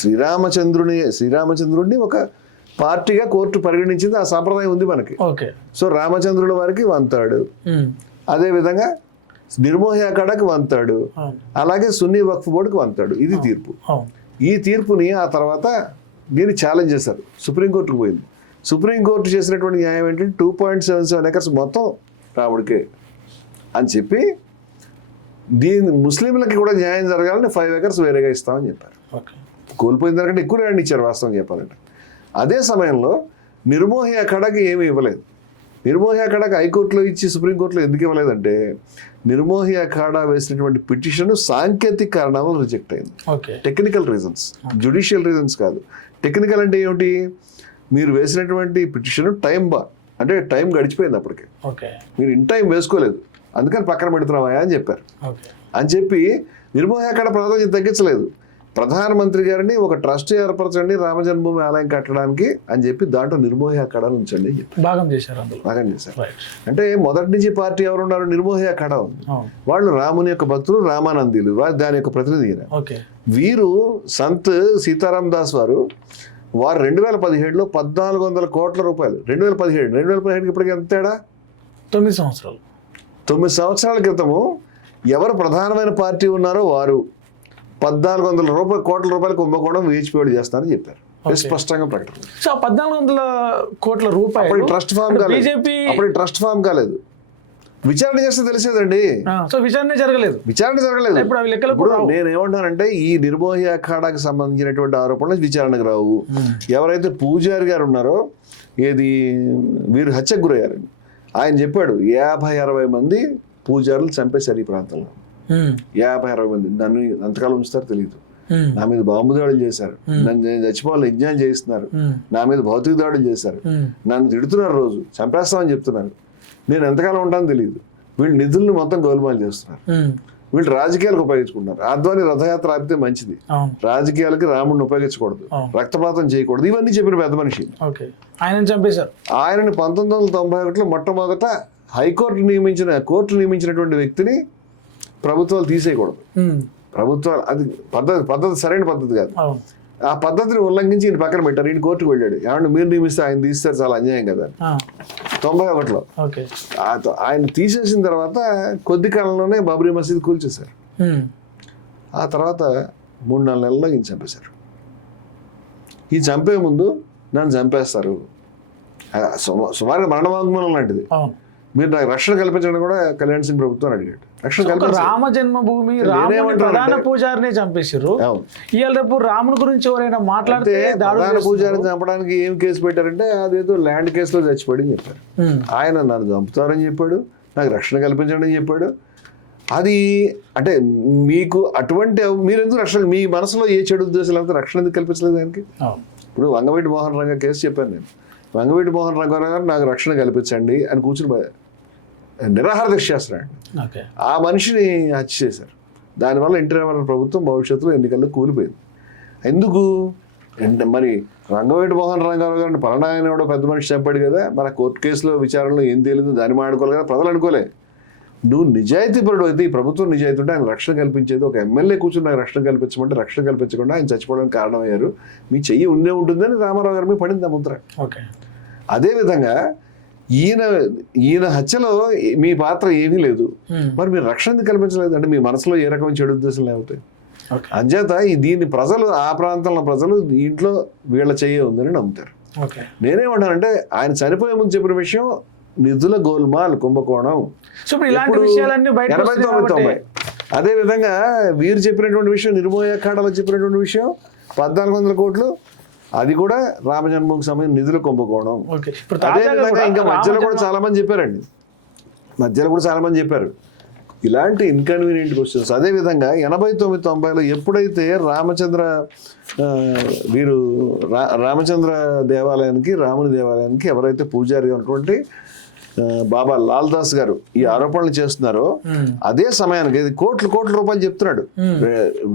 శ్రీరామచంద్రుడిని ఒక పార్టీగా కోర్టు పరిగణించింది. ఆ సాంప్రదాయం ఉంది మనకి. సో రామచంద్రుల వారికి 1/3, అదే విధంగా నిర్మోహి అఖాడాకి 1/3, అలాగే సున్నీ వక్ఫ్ బోర్డుకి 1/3. ఇది తీర్పు. ఈ తీర్పుని ఆ తర్వాత దీన్ని ఛాలెంజ్ చేశారు, సుప్రీంకోర్టుకు పోయింది. సుప్రీంకోర్టు చేసినటువంటి న్యాయం ఏంటంటే 2.77 ఎకర్స్ మొత్తం రాముడికే అని చెప్పి, దీని ముస్లింలకి కూడా న్యాయం జరగాలని 5 ఎకర్స్ వేరేగా ఇస్తామని చెప్పారు. కోల్పోయిన దానికంటే ఎక్కువ ల్యాండ్ ఇచ్చారు వాస్తవం చెప్పాలంటే. అదే సమయంలో నిర్మోహి అఖాడాకి ఏమీ ఇవ్వలేదు. నిర్మోహి అఖాడాకి హైకోర్టులో ఇచ్చి సుప్రీంకోర్టులో ఎందుకు ఇవ్వలేదంటే నిర్మోహి అఖాడా వేసినటువంటి పిటిషన్ సాంకేతిక కారణాల వల్ల రిజెక్ట్ అయింది. Okay. Technical reasons, judicial reasons కాదు. టెక్నికల్ అంటే ఏమిటి, మీరు వేసినటువంటి పిటిషన్ అంటే టైం గడిచిపోయింది అప్పటికే, ఓకే, మీరు ఇన్ టైం వేసుకోలేదు, అందుకని పక్కన పెడుతున్నావా అని చెప్పారు. ఓకే. అని చెప్పి నిర్మోహి అఖాడా ప్రాధాన్యత తగ్గించలేదు. ప్రధానమంత్రి గారిని ఒక ట్రస్ట్ ఏర్పరచండి రామజన్మభూమి ఆలయం కట్టడానికి అని చెప్పి దాంట్లో నిర్మోహి అఖాడా ఉంచండి అని చెప్పి భాగం చేశారు అందులో. భాగం చేశారు. రైట్. అంటే మొదటి నుంచి పార్టీ ఎవరు ఉన్నారు, నిర్మోహి అఖాడా ఉంది. వాళ్ళు రాముని యొక్క భక్తులు, రామానందీలు దాని యొక్క ప్రతినిధి. ఓకే. వీరు సంత్ సీతారాం దాస్ వారు 2017లో 1400 కోట్ల రూపాయలు, 2017 ఇప్పటికి ఎంత తేడా, 9 సంవత్సరాలు, 9 సంవత్సరాల క్రితము ఎవరు ప్రధానమైన పార్టీ ఉన్నారో వారు 1400 కోట్ల రూపాయలు కుంభకోణం విహెచ్పీఓడి చేస్తారని చెప్పారు. స్పష్టంగా ప్రకటన. సో 1400 కోట్ల రూపాయలు అప్పుడు ట్రస్ట్ ఫామ్ కాలేదు, బీజేపీ అప్పుడు ట్రస్ట్ ఫామ్ కాలేదు. విచారణ చేస్తే తెలిసేదండి. సో విచారణ జరగలేదు. ఇప్పుడు అవి లెక్కలు ఇప్పుడు నేను ఏమంటానంటే ఈ నిర్మోహి అఖాడాకి సంబంధించినటువంటి ఆరోపణలు విచారణకు రావు. ఎవరైతే పూజారి గారు ఉన్నారో, ఏది వీరు హత్యకు గురయ్యారండి, ఆయన చెప్పాడు 50-60 మంది పూజారులు చంపేశారు ఈ ప్రాంతంలో. 50-60 మంది. నన్ను ఎంతకాలం ఉంచుతారో తెలియదు. నా మీద బాంబు దాడులు చేశారు, నన్ను చచ్చిపోవాలి యజ్ఞాలు చేయిస్తున్నారు, నా మీద భౌతిక దాడులు చేశారు, నన్ను తిడుతున్నారు, రోజు చంపేస్తామని చెప్తున్నారు. నేను ఎంతకాలం ఉంటానో తెలియదు. వీళ్ళు నిధుల్ని మొత్తం గోల్మాలు చేస్తున్నారు, వీళ్ళు రాజకీయాలకు ఉపయోగించుకుంటున్నారు. ఆధ్వాని రథయాత్ర ఆపితే మంచిది, రాజకీయాలకి రాముడిని ఉపయోగించకూడదు, రక్తపాతం చేయకూడదు, ఇవన్నీ చెప్పిన పెద్ద మనిషి. ఆయన చంపేశారు. ఆయనని 1991లో మొట్టమొదట కోర్టు నియమించినటువంటి వ్యక్తిని ప్రభుత్వాలు తీసేయకూడదు. ప్రభుత్వాలు అది పద్ధతి సరైన పద్ధతి కాదు. ఆ పద్ధతిని ఉల్లంఘించి ఈయన పక్కన పెట్టారు. ఈయన కోర్టుకు వెళ్ళాడు, ఏమన్నా మీరు నియమిస్తే ఆయన తీస్తారు, చాలా అన్యాయం కదా 91లో. ఆయన తీసేసిన తర్వాత కొద్ది కాలంలోనే బాబ్రీ మసీద్ కూల్చేశారు. ఆ తర్వాత 3-4 నెలల్లో ఈయన చంపేశారు. ఈ చంపే ముందు నన్ను చంపేస్తారు, సుమారుగా మరణ వాంగ్మూలం లాంటిది, మీరు నాకు రక్షణ కల్పించడం కూడా కళ్యాణ్ సింగ్ ప్రభుత్వం అడిగాడు. రక్షణ కల్పించారు. రామ జన్మభూమి ప్రధాన పూజారిని చంపేశారు. ఇవాళ రేపు రాముని గురించి ఎవరైనా మాట్లాడితే ప్రధాన పూజారిని చంపడానికి ఏం కేసు పెట్టారంటే అదేదో ల్యాండ్ కేసులో చచ్చిపోయాడు అని చెప్పారు. ఆయన నన్ను చంపుతారని చెప్పాడు, నాకు రక్షణ కల్పించండి అని చెప్పాడు. అది అంటే మీకు అటువంటి మీరు ఎందుకు రక్షణ, మీ మనసులో ఏ చెడు ఉద్దేశాలు అంతా రక్షణ ఎందుకు కల్పించలేదు దానికి? ఇప్పుడు వంగవీటి మోహన్ రంగ కేసు చెప్పాను నేను. వంగవీటి మోహన్ రంగారావు గారు నాకు రక్షణ కల్పించండి అని కూర్చుని నిరాహార దీక్ష చేస్తున్నాడు. ఆ మనిషిని హత్య చేశారు. దానివల్ల ఎన్టీ రామారావు ప్రభుత్వం భవిష్యత్తులో ఎన్నికల్లో కూలిపోయింది. ఎందుకు మరి రంగవీటి మోహన్ రంగారావు గారిని పలానా కూడా పెద్ద మనిషి చెప్పాడు కదా, మన కోర్టు కేసులో విచారణలో ఏం తెలియదు దాన్ని మాట్లాడుకోవాలి కదా, ప్రజలు అనుకోలే. నువ్వు నిజాయితీ పరుడు అయితే, ఈ ప్రభుత్వం నిజాయితీ ఉంటే ఆయన రక్షణ కల్పించేది. ఒక ఎమ్మెల్యే కూర్చుని నాకు రక్షణ కల్పించమంటే రక్షణ కల్పించకుండా ఆయన చచ్చిపోవడానికి కారణమయ్యారు, మీ చెయ్యి ఉండే ఉంటుందని రామారావు గారి మీద పడింది ఆ ముద్ర. అదేవిధంగా ఈయన హత్యలో మీ పాత్ర ఏమీ లేదు, మరి మీరు రక్షణ కల్పించలేదు అంటే మీ మనసులో ఏ రకమైన చెడు ఉద్దేశాలు అవుతాయి. అంచేత దీన్ని ప్రజలు, ఆ ప్రాంతంలో ప్రజలు ఇంట్లో వీళ్ళ చెయ్యే ఉందని నమ్ముతారు. నేనేమంటానంటే ఆయన చనిపోయే ముందు చెప్పిన విషయం నిధుల గోల్మాల్ కుంభకోణం 89-90. అదే విధంగా వీరు చెప్పినటువంటి విషయం, నిర్మోహి అఖాడాలో చెప్పినటువంటి విషయం 1400 కోట్లు, అది కూడా రామజన్మభూమికి సంబంధించిన నిధుల కుంభకోణం. అదేవిధంగా ఇంకా మధ్యలో కూడా చాలా మంది చెప్పారు ఇలాంటి ఇన్కన్వీనియంట్ క్వశ్చన్స్. అదేవిధంగా 89-90లో ఎప్పుడైతే రామచంద్ర దేవాలయానికి, రాముని దేవాలయానికి ఎవరైతే పూజారిగా ఉన్నటువంటి బాబా లాల్ దాస్ గారు ఈ ఆరోపణలు చేస్తున్నారో, అదే సమయానికి ఇది కోట్ల రూపాయలు చెప్తున్నాడు.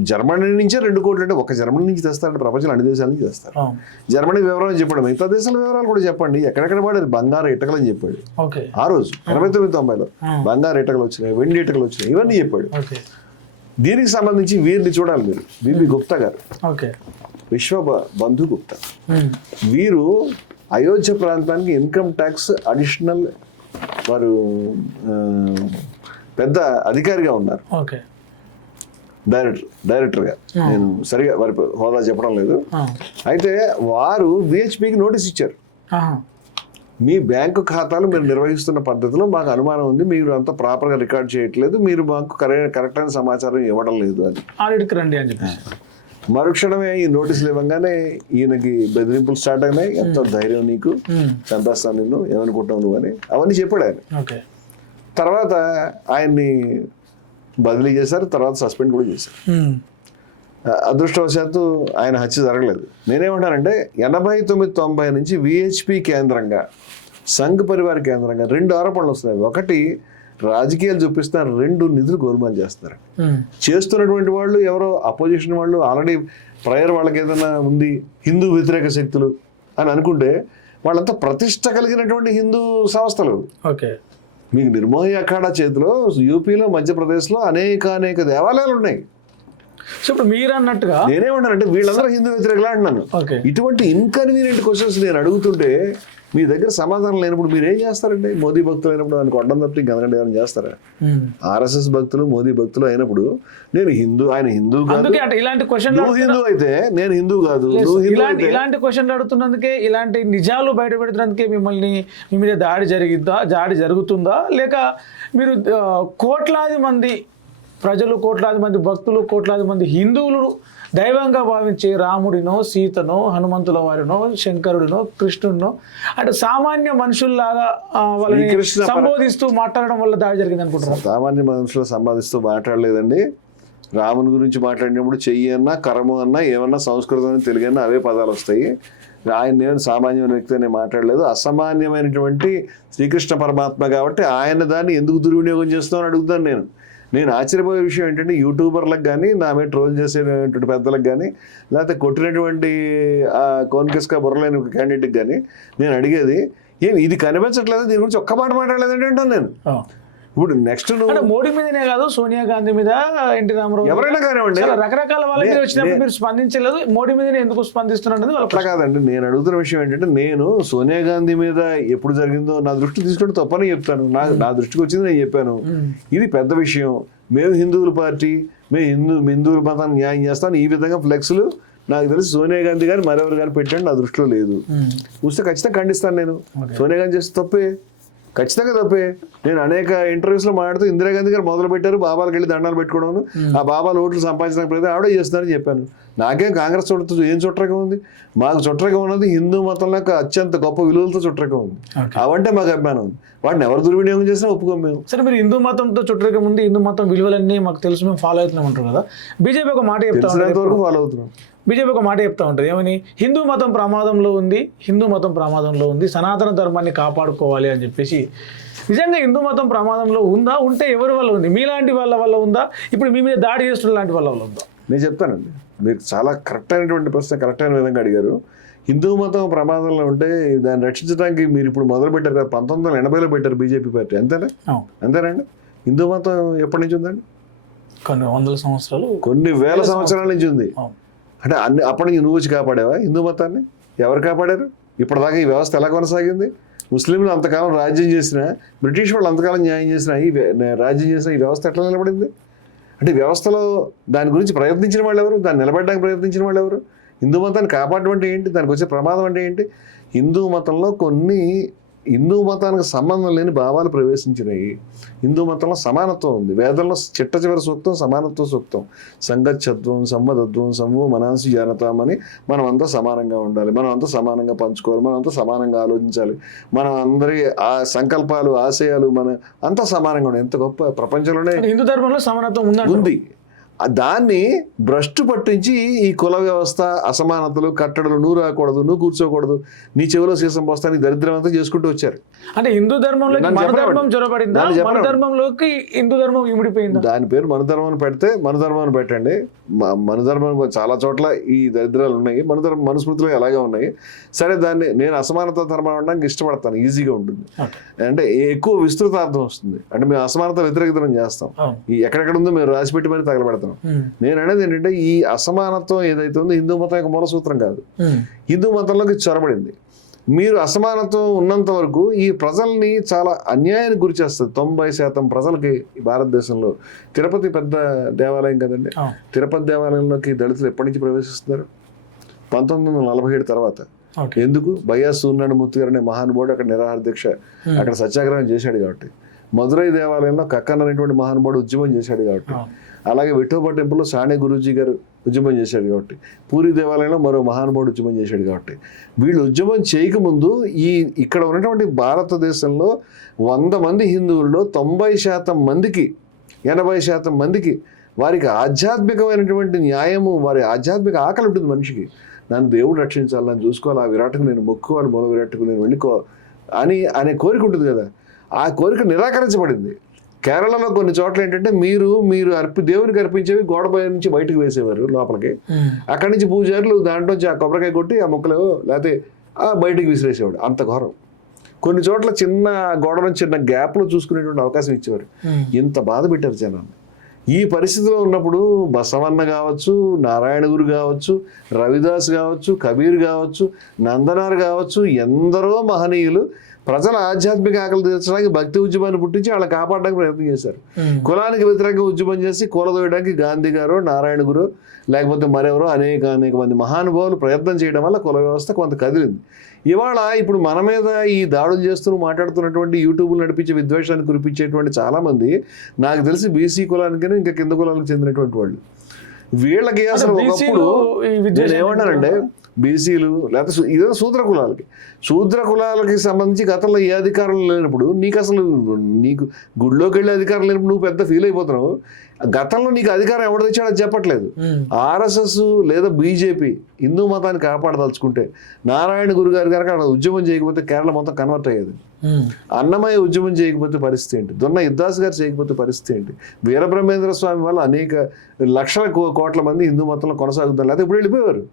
జర్మనీ నుంచే 2 కోట్లు, అంటే ఒక జర్మనీ నుంచి తెస్తారంటే ప్రపంచంలో అన్ని దేశాల నుంచి తెస్తారు. జర్మనీ వివరాలు చెప్పాడు, మిగతా దేశాల వివరాలు కూడా చెప్పండి. ఎక్కడెక్కడ వాడారు బంగారు ఇటకలు అని చెప్పాడు ఆ రోజు 89-90లో. బంగారు ఇటకలు వచ్చినాయి, వెండి ఇటకలు వచ్చినాయి, ఇవన్నీ చెప్పాడు. దీనికి సంబంధించి వీరిని చూడాలి మీరు, బిబి గుప్తా గారు, విశ్వ బంధు గుప్తా. వీరు అయోధ్య ప్రాంతానికి ఇన్కమ్ ట్యాక్స్ అడిషనల్ వారు పెద్ద అధికారిగా ఉన్నారు, డైరెక్టర్గా. నేను సరిగా వారి హోదా చెప్పడం లేదు. అయితే వారు విహెచ్పికి నోటీస్ ఇచ్చారు, మీ బ్యాంకు ఖాతాలు మీరు నిర్వహిస్తున్న పద్ధతిలో మాకు అనుమానం ఉంది, మీరు అంతా ప్రాపర్గా రికార్డ్ చేయట్లేదు, మీరు మాకు కరెక్ట్ అయిన సమాచారం ఇవ్వడం లేదు అని. ఆడిట్కి రండి అని చెప్పేసి మరుక్షణమే ఈ నోటీసులు ఇవ్వగానే ఈయనకి బెదిరింపులు స్టార్ట్ అయినాయి. ఎంత ధైర్యం నీకు, చంపేస్తాను నిన్ను, ఏమనుకుంటావు నువ్వు అని అవన్నీ చెప్పాడు ఆయన. ఓకే. తర్వాత ఆయన్ని బదిలీ చేశారు, తర్వాత సస్పెండ్ కూడా చేశారు. అదృష్టవశాత్తు ఆయన హత్య జరగలేదు. నేనేమంటానంటే 89-90 నుంచి విహెచ్పి కేంద్రంగా, సంఘ్ పరివార్ కేంద్రంగా 2 ఆరోపణలు వస్తున్నాయి. ఒకటి, రాజకీయాలు చూపిస్తున్నారు, 2 నిధులు గోల్మాల్ చేస్తున్నారు. చేస్తున్నటువంటి వాళ్ళు ఎవరో అపోజిషన్ వాళ్ళు, ఆల్రెడీ ప్రయర్ వాళ్ళకి ఏదైనా ఉంది హిందూ వ్యతిరేక శక్తులు అని అనుకుంటే వాళ్ళంతా ప్రతిష్ట కలిగినటువంటి హిందూ సంస్థలు. ఓకే. మీకు నిర్మోహి అఖాడా చేతిలో యూపీలో, మధ్యప్రదేశ్లో అనేక దేవాలయాలు ఉన్నాయి. సో ఇప్పుడు మీరు అన్నట్టుగా నేనేమంటానంటే వీళ్ళందరూ హిందూ వ్యతిరేకలా అంటున్నాను. ఇటువంటి ఇన్కన్వీనియంట్ క్వశ్చన్స్ నేను అడుగుతుంటే మీ దగ్గర సమాధానం లేనప్పుడు మీరు ఏం చేస్తారంటే, మోదీ భక్తులు అయినప్పుడు దానికి కొట్టడం తప్పి గందగంట ఏమైనా చేస్తారా? ఆర్ఎస్ఎస్ భక్తులు, మోదీ భక్తులు అయినప్పుడు నేను హిందూ, ఆయన హిందూ కాదు, ఇలాంటి క్వశ్చన్ నువ్వు హిందూ అయితే నేను హిందూ కాదు, నువ్వు హిందూ అయితే. ఇలాంటి క్వశ్చన్లు అడుగుతున్నందుకే, ఇలాంటి నిజాలు బయట పెడుతున్నందుకే మిమ్మల్ని మీ మీద దాడి జరుగుతుందా, లేక మీరు కోట్లాది మంది ప్రజలు, కోట్లాది మంది భక్తులు, కోట్లాది మంది హిందువులు దైవంగా భావించే రాముడినో, సీతనో, హనుమంతుల వారినో, శంకరుడినో, కృష్ణుడినో అంటే సామాన్య మనుషుల్లాగా వాళ్ళని సంబోధిస్తూ మాట్లాడడం వల్ల దాడి జరిగింది అనుకుంటున్నారు? సామాన్య మనుషులు సంబోధిస్తూ మాట్లాడలేదండి. రాముని గురించి మాట్లాడినప్పుడు చెయ్యి అన్నా, కరము అన్నా, ఏమన్నా సంస్కృతం, తెలుగు అన్నా అవే పదాలు వస్తాయి. ఆయన నేను సామాన్యమైన వ్యక్తి అని మాట్లాడలేదు. అసామాన్యమైనటువంటి శ్రీకృష్ణ పరమాత్మ కాబట్టి ఆయన దాన్ని ఎందుకు దుర్వినియోగం చేస్తామని అడుగుతాను. నేను ఆశ్చర్యపోయే విషయం ఏంటంటే, యూట్యూబర్లకు కానీ, నా మీద ట్రోల్ చేసేటువంటి పెద్దలకు కానీ, లేకపోతే కొట్టినటువంటి కోన్కిస్కా బుర్రలేని ఒక క్యాండిడేట్కి కానీ నేను అడిగేది, ఇది కనిపించట్లేదు, దీని గురించి ఒక్క మాట మాట్లాడలేదంటే అంటాను నేను. ఇప్పుడు నెక్స్ట్ మోడీ మీదనే కాదు, సోనియా గాంధీ మీద, ఎన్టీ రామారావు, ఎవరైనా కానివ్వండి, రకరకాల వాళ్ళ మీద వచ్చినప్పుడు మీరు స్పందించలేదు, మోడీ మీదనే ఎందుకు స్పందిస్తున్నది అట్లా కాదండి. నేను అడుగుతున్న విషయం ఏంటంటే, నేను సోనియా గాంధీ మీద ఎప్పుడు జరిగిందో నా దృష్టి తీసుకుంటే తప్పని చెప్తాను. నా దృష్టికి వచ్చింది నేను చెప్పాను. ఇది పెద్ద విషయం, మేము హిందువుల పార్టీ, మేము హిందువుల మతాన్ని న్యాయం చేస్తాను, ఈ విధంగా ఫ్లెక్స్లు నాకు తెలిసి సోనియా గాంధీ కానీ మరెవరు కానీ పెట్టండి నా దృష్టిలో లేదు. చూస్తే ఖచ్చితంగా ఖండిస్తాను నేను. సోనియా గాంధీ చేస్తే తప్పే, ఖచ్చితంగా తప్పే. నేను అనేక ఇంటర్వ్యూస్లో మాట్లాడుతూ ఇందిరాగాంధీ గారు మొదలు పెట్టారు బాబాలకు వెళ్ళి దండాలు పెట్టుకోవడం, ఆ బాబాలు ఓట్లు సంపాదించడానికి ప్రయత్నం ఆవిడే చేస్తున్నారని చెప్పాను. నాకేం కాంగ్రెస్ చుట్టూ ఏం చుట్టరకం ఉంది? మాకు చుట్టరకం ఉన్నది హిందూ మతంలో అత్యంత గొప్ప విలువలతో చుట్టరకం ఉంది. అవంటే మాకు అభిమానం ఉంది. వాటిని ఎవరు దుర్వినియోగం చేసినా ఒప్పుకోం మేము. సరే, మీరు హిందూ మతంతో చుట్టరకం ఉంది, హిందూ మతం విలువలన్నీ మాకు తెలుసు, మేము ఫాలో అవుతున్నాం అంటారు కదా. బీజేపీ ఒక మాట వరకు ఫాలో అవుతున్నాం. బీజేపీ ఒక మాట చెప్తా ఉంటుంది, ఏమని? హిందూ మతం ప్రమాదంలో ఉంది, హిందూ మతం ప్రమాదంలో ఉంది, సనాతన ధర్మాన్ని కాపాడుకోవాలి అని చెప్పేసి. నిజంగా హిందూ మతం ప్రమాదంలో ఉందా? ఉంటే ఎవరి వల్ల ఉంది? మీలాంటి వాళ్ళ వల్ల ఉందా? ఇప్పుడు మీ మీద దాడి చేస్తున్న లాంటి వాళ్ళ వల్ల ఉందా? నేను చెప్తానండి. మీరు చాలా కరెక్ట్ అయినటువంటి ప్రశ్న, కరెక్ట్ అయిన విధంగా అడిగారు. హిందూ మతం ప్రమాదంలో ఉంటే దాన్ని రక్షించడానికి మీరు ఇప్పుడు మొదలు పెట్టారు కదా, 1980లో పెట్టారు బీజేపీ పార్టీ, అంతేనా? అంతేనండి. హిందూ మతం ఎప్పటి నుంచి ఉందండి? కొన్ని వందల సంవత్సరాలు, కొన్ని వేల సంవత్సరాల నుంచి ఉంది. అంటే అప్పటి నుంచి నువ్వు వచ్చి కాపాడావా హిందూ మతాన్ని? ఎవరు కాపాడారు? ఇప్పటిదాకా ఈ వ్యవస్థ ఎలా కొనసాగింది? ముస్లింలు అంతకాలం రాజ్యం చేసిన, బ్రిటిష్ వాళ్ళు అంతకాలం న్యాయం చేసిన, రాజ్యం చేసిన ఈ వ్యవస్థ ఎట్లా నిలబడింది? అంటే వ్యవస్థలో దాని గురించి ప్రయత్నించిన వాళ్ళు ఎవరు? దాన్ని నిలబడడానికి ప్రయత్నించిన వాళ్ళు ఎవరు? హిందూ మతాన్ని కాపాడడం అంటే ఏంటి? దానికి వచ్చే ప్రమాదం అంటే ఏంటి? హిందూ మతంలో కొన్ని హిందూ మతానికి సంబంధం లేని భావాలు ప్రవేశించినాయి. హిందూ మతంలో సమానత్వం ఉంది. వేదంలో చిట్ట చివరి సూక్తం సమానత్వ సూక్తం. సంగచ్చత్వం, సమ్మతత్వం, సమూహ మనాంసి జానతాం అని మనం అంతా సమానంగా ఉండాలి, మనం అంతా సమానంగా పంచుకోవాలి, మనం అంతా సమానంగా ఆలోచించాలి, మనం అందరి ఆ సంకల్పాలు, ఆశయాలు మన అంతా సమానంగా ఉండాలి. ఎంత గొప్ప! ప్రపంచంలోనే హిందూ ధర్మంలో సమానత్వం ఉంది. దాన్ని భ్రష్టు పట్టించి ఈ కుల వ్యవస్థ, అసమానతలు, కట్టడలు, నువ్వు రాకూడదు, నువ్వు కూర్చోకూడదు, నీ చెవిలో సీసం పోస్తా, నీ దరిద్రం అంతా చేసుకుంటూ వచ్చారు. అంటే హిందూ ధర్మంలోకి మన ధర్మం చొరబడిందా? మన ధర్మంలోకి హిందూ ధర్మం ఇమిడిపోయిందా? దాని పేరు మన ధర్మం పెడితే మన ధర్మాన్ని పెట్టండి. మన ధర్మం చాలా చోట్ల ఈ దరిద్రాలు ఉన్నాయి, మన ధర్మం మనుస్మృతిలో ఎలాగే ఉన్నాయి. సరే, దాన్ని నేను అసమానత ధర్మం అనడానికి ఇష్టపడతాను, ఈజీగా ఉంటుంది. అంటే ఎక్కువ విస్తృతార్థం వస్తుంది. అంటే మేము అసమానత వ్యతిరేకతనం చేస్తాం, ఈ ఎక్కడెక్కడ ఉందో మేము రాసిపెట్టి మరి తగలబెడతాం. నేను అనేది ఏంటంటే, ఈ అసమానత్వం ఏదైతే ఉందో హిందూ మతం యొక్క మూల సూత్రం కాదు, హిందూ మతంలోకి చొరబడింది. మీరు అసమానత్వం ఉన్నంత వరకు ఈ ప్రజల్ని చాలా అన్యాయానికి గురి చేస్తుంది. 90% ప్రజలకి భారతదేశంలో తిరుపతి పెద్ద దేవాలయం కదండి. తిరుపతి దేవాలయంలోకి దళితులు ఎప్పటి నుంచి ప్రవేశిస్తున్నారు? 1947 తర్వాత. ఎందుకు? బయ్యాస్ సూర్యనారాయణమూర్తి గారు అనే మహానుభావుడు అక్కడ నిరాహార దీక్ష, అక్కడ సత్యాగ్రహం చేశాడు కాబట్టి. మధురై దేవాలయంలో కక్కన్ అనేటువంటి మహానుభావుడు ఉద్యమం చేశాడు కాబట్టి. అలాగే విఠోబా టెంపుల్లో సాణే గురూజీ గారు ఉద్యమం చేశాడు కాబట్టి, పూరి దేవాలయంలో మరో మహానుభావుడు ఉద్యమం చేశాడు కాబట్టి, వీళ్ళు ఉద్యమం చేయకముందు ఇక్కడ ఉన్నటువంటి భారతదేశంలో 100 మంది హిందువుల్లో 90% మందికి 80% మందికి వారికి ఆధ్యాత్మికమైనటువంటి న్యాయము, వారి ఆధ్యాత్మిక ఆకలి ఉంటుంది మనిషికి. నన్ను దేవుడు రక్షించాలి, నన్ను చూసుకోవాలి, ఆ విరాట్కు నేను మొక్కుకోవాలి, మూల విరాట్కు నేను వెళ్ళుకో అనే కోరిక ఉంటుంది కదా. ఆ కోరిక నిరాకరించబడింది. కేరళలో కొన్ని చోట్ల ఏంటంటే మీరు దేవునికి అర్పించేవి గోడ పై నుంచి బయటకు వేసేవారు లోపలికి, అక్కడి నుంచి పూజారులు దాంట్లో ఆ కొబ్బరికాయ కొట్టి ఆ మొక్కలు లేకపోతే బయటికి విసిరేసేవాడు. అంత ఘోరం. కొన్ని చోట్ల చిన్న గోడ నుంచి చిన్న గ్యాప్లో చూసుకునేటువంటి అవకాశం ఇచ్చేవారు. ఇంత బాధ పెట్టారు జనాన్ని. ఈ పరిస్థితిలో ఉన్నప్పుడు బసవన్న కావచ్చు, నారాయణ గురు కావచ్చు, రవిదాస్ కావచ్చు, కబీర్ కావచ్చు, నందనార్ కావచ్చు, ఎందరో మహనీయులు ప్రజల ఆధ్యాత్మిక ఆకలి తీర్చడానికి భక్తి ఉద్యమాన్ని పుట్టించి వాళ్ళని కాపాడడానికి ప్రయత్నం చేశారు. కులానికి వ్యతిరేకంగా ఉద్యమం చేసి కూలదోయడానికి గాంధీ గారు, నారాయణ గురు, లేకపోతే మరెవరో అనేక మంది మహానుభావులు ప్రయత్నం చేయడం వల్ల కుల వ్యవస్థ కొంత కదిలింది. ఇవాళ ఇప్పుడు మన మీద ఈ దాడులు చేస్తూ మాట్లాడుతున్నటువంటి యూట్యూబ్లు నడిపించే విద్వేషాన్ని కురిపించేటువంటి చాలామంది నాకు తెలిసి బీసీ కులానికి ఇంకా కింద కులానికి చెందినటువంటి వాళ్ళు. వీళ్ళకి అసలు ఒకప్పుడు నేను ఏమన్నానంటే బీసీలు లేకపోతే ఇదే శూద్ర కులాలకి సంబంధించి గతంలో ఏ అధికారం లేనప్పుడు నీకు గుడిలోకి వెళ్ళే అధికారం లేనప్పుడు నువ్వు పెద్ద ఫీల్ అయిపోతున్నావు. గతంలో నీకు అధికారం ఎవరు తెచ్చాడో అది చెప్పట్లేదు. ఆర్ఎస్ఎస్ లేదా బీజేపీ హిందూ మతాన్ని కాపాడదలుచుకుంటే నారాయణ గురు గారు కనుక అక్కడ ఉద్యమం చేయకపోతే కేరళ మొత్తం కన్వర్ట్ అయ్యేది. అన్నమయ్య ఉద్యమం చేయకపోతే పరిస్థితి ఏంటి, దొన్న ఇద్దాస్ గారు చేయకపోతే పరిస్థితి ఏంటి, వీరబ్రహ్మేంద్ర స్వామి వల్ల అనేక లక్షల కోట్ల మంది హిందూ మతంలో కొనసాగుతారు, లేకపోతే ఇప్పుడు వెళ్ళిపోయారు.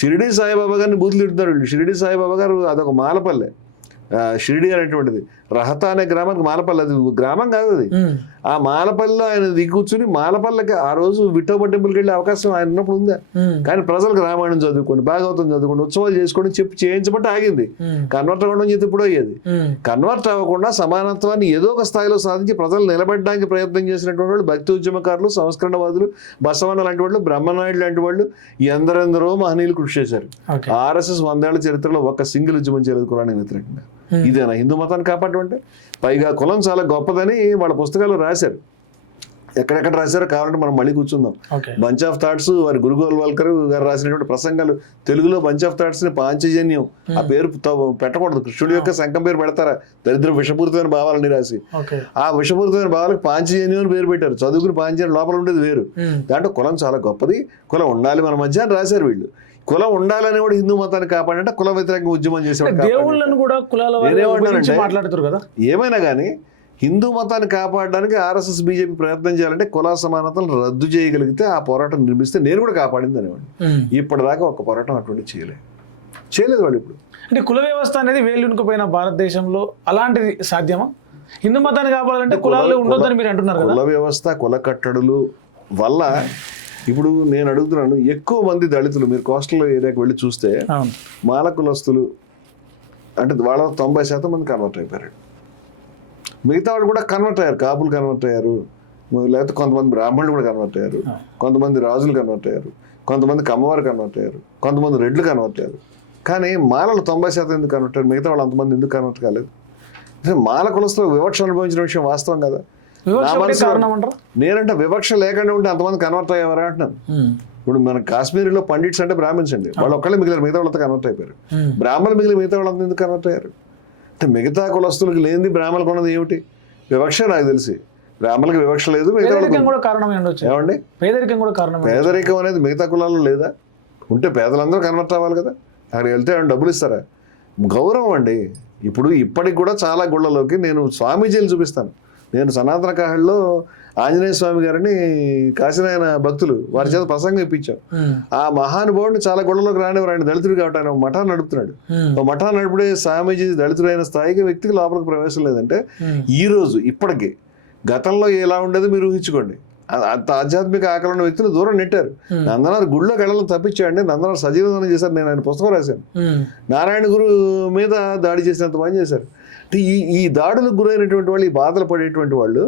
షిరిడి సాయిబాబా గారిని బూతులు తిడుతున్నారు వీళ్ళు. షిరిడి సాయిబాబా గారు అదొక మాలపల్లె, షిరిడి అనేటువంటిది రహతా అనే గ్రామానికి మాలపల్లి, అది గ్రామం కాదు అది. ఆ మాలపల్లిలో ఆయన కూర్చుని మాలపల్లెకి ఆ రోజు విఠోబా టెంపుల్కి వెళ్ళే అవకాశం ఆయన ఉన్నప్పుడు ఉందా? కానీ ప్రజలకు రామాయణం చదువుకోండి, భాగవతం చదువుకోండి, ఉత్సవాలు చేసుకోండి చెప్పి చేయించబట్టి ఆగింది. కన్వర్ట్ అవ్వడం చేతి ఇప్పుడు అయ్యేది. కన్వర్ట్ అవ్వకుండా సమానత్వాన్ని ఏదో ఒక స్థాయిలో సాధించి ప్రజలు నిలబెట్టడానికి ప్రయత్నం చేసినటువంటి వాళ్ళు భక్తి ఉద్యమకారులు, సంస్కరణవాదులు, బసవన్న లాంటి వాళ్ళు, బ్రహ్మనాయుడు లాంటి వాళ్ళు, ఎందరెందరో మహనీయులు కృషి చేశారు. ఆర్ఎస్ఎస్ 100 ఏళ్ల చరిత్రలో ఒక్క సింగిల్ ఉద్యమం చేయలేదు కులానికి వ్యతిరేకంగా. ఇదేనా హిందూ మతాన్ని కాపాడడం అంటే? పైగా కులం చాలా గొప్పదని వాళ్ళ పుస్తకాలు రాశారు. ఎక్కడెక్కడ రాశారో కావాలంటే మనం మళ్ళీ కూర్చుందాం. బంచ్ ఆఫ్ థాట్స్ వారి గురు గోల్వాల్కర్ గారు రాసినటువంటి ప్రసంగాలు తెలుగులో బంచ్ ఆఫ్ థాట్స్ ని పాంచజన్యం ఆ పేరు పెట్టకూడదు. కృష్ణుడి యొక్క శంఖం పేరు పెడతారా? దరిద్ర విషపూరితమైన భావాలని రాసి ఆ విషపూరితమైన భావాలకు పాంచజన్యం అని పేరు పెట్టారు. చదువుకుని పాంచజన్యం లోపల ఉండేది వేరు. దాంట్లో కులం చాలా గొప్పది, కులం ఉండాలి మన మధ్య అని రాశారు వీళ్ళు. కులం ఉండాలని కూడా హిందూ మతాన్ని కాపాడంటే కుల వ్యతిరేకంగా ఉద్యమం చేసేవాడు. ఏమైనా కానీ హిందూ మతాన్ని కాపాడడానికి ఆర్ఎస్ఎస్ బీజేపీ ప్రయత్నం చేయాలంటే కుల సమానతను రద్దు చేయగలిగితే ఆ పోరాటం నిర్మిస్తే నేను కూడా కాపాడింది అనేవాడు. ఇప్పటిదాకా ఒక పోరాటం అటువంటి చేయలేదు వాళ్ళు. ఇప్పుడు అంటే కుల వ్యవస్థ అనేది వేలునుకుపోయిన భారతదేశంలో అలాంటిది సాధ్యమా? హిందూ మతాన్ని కాపాడాలంటే కులాలు ఉండొద్దని మీరు అంటున్నారు కదా. కుల వ్యవస్థ, కుల కట్టడులు వల్ల ఇప్పుడు నేను అడుగుతున్నాను, ఎక్కువ మంది దళితులు మీరు కోస్టల్ ఏరియాకి వెళ్ళి చూస్తే మాల కులస్తులు అంటే వాళ్ళ 90% మంది కన్వర్ట్ అయిపోయారు. మిగతా వాళ్ళు కూడా కన్వర్ట్ అయ్యారు. కాపులు కన్వర్ట్ అయ్యారు, లేకపోతే కొంతమంది బ్రాహ్మణులు కూడా కన్వర్ట్ అయ్యారు, కొంతమంది రాజులు కన్వర్ట్ అయ్యారు, కొంతమంది కమ్మవారు కన్వర్ట్ అయ్యారు, కొంతమంది రెడ్లు కన్వర్ట్ అయ్యారు. కానీ మాలలు 90% ఎందుకు కన్వర్ట్ అయ్యారు? మిగతా వాళ్ళు అంతమంది ఎందుకు కన్వర్ట్ కాలేదు? మాల కులస్తులు వివక్ష అనుభవించిన విషయం వాస్తవం కదా. నేనంటే వివక్ష లేకుండా ఉంటే అంతమంది కన్వర్ట్ అయ్యేవారా అంటున్నాను. ఇప్పుడు మన కాశ్మీర్లో పండిట్స్ అంటే బ్రాహ్మణ్స్ అండి, వాళ్ళు ఒక్కళ్ళే మిగిలిన మిగతా వాళ్ళతో కన్వర్ట్ అయిపోయారు. బ్రాహ్మణులు మిగిలిన మిగతా వాళ్ళంతా ఎందుకు కన్వర్ట్ అయ్యారు అంటే మిగతా కులస్తులకు లేనిది బ్రాహ్మణులకు ఉన్నది ఏమిటి? వివక్ష. నాకు తెలిసి బ్రాహ్మణులకు వివక్ష లేదు. ఏమండి పేదరికం అనేది మిగతా కులాల్లో లేదా? ఉంటే పేదలందరూ కన్వర్ట్ అవ్వాలి కదా. అక్కడికి వెళ్తే ఏమైనా డబ్బులు ఇస్తారా? గౌరవం అండి. ఇప్పుడు ఇప్పటికి కూడా చాలా గుళ్ళలోకి నేను స్వామీజీలు చూపిస్తాను. నేను సనాతన కాహళ్ళలో ఆంజనేయ స్వామి గారిని కాశీనాయన భక్తులు వారి చేత ప్రసంగం ఇప్పించాం. ఆ మహానుభావుడిని చాలా గుళ్ళలోకి రానివారు. ఆయన దళితుడు కాబట్టి ఆయన మఠాన్ని నడుపుతున్నాడు. మఠాన్ని నడిపే స్వామీజీ దళితుడైన స్థాయికి వ్యక్తికి లోపలికి ప్రవేశం లేదంటే ఈ రోజు ఇప్పటికీ గతంలో ఎలా ఉండేదో మీరు ఊహించుకోండి. అంత ఆధ్యాత్మిక ఆకలి ఉన్న వ్యక్తులు దూరం నెట్టారు. నందనార్ గుళ్ళోకి వెళ్ళాలని తప్పించాడండి. నందనార్ సజీవంగా చేశారు. నేను ఆయన పుస్తకం రాశాను. నారాయణ గురు మీద దాడి చేసినంత పని చేశారు. అంటే ఈ దాడులకు గురైనటువంటి వాళ్ళు, ఈ బాధలు పడేటువంటి వాళ్ళు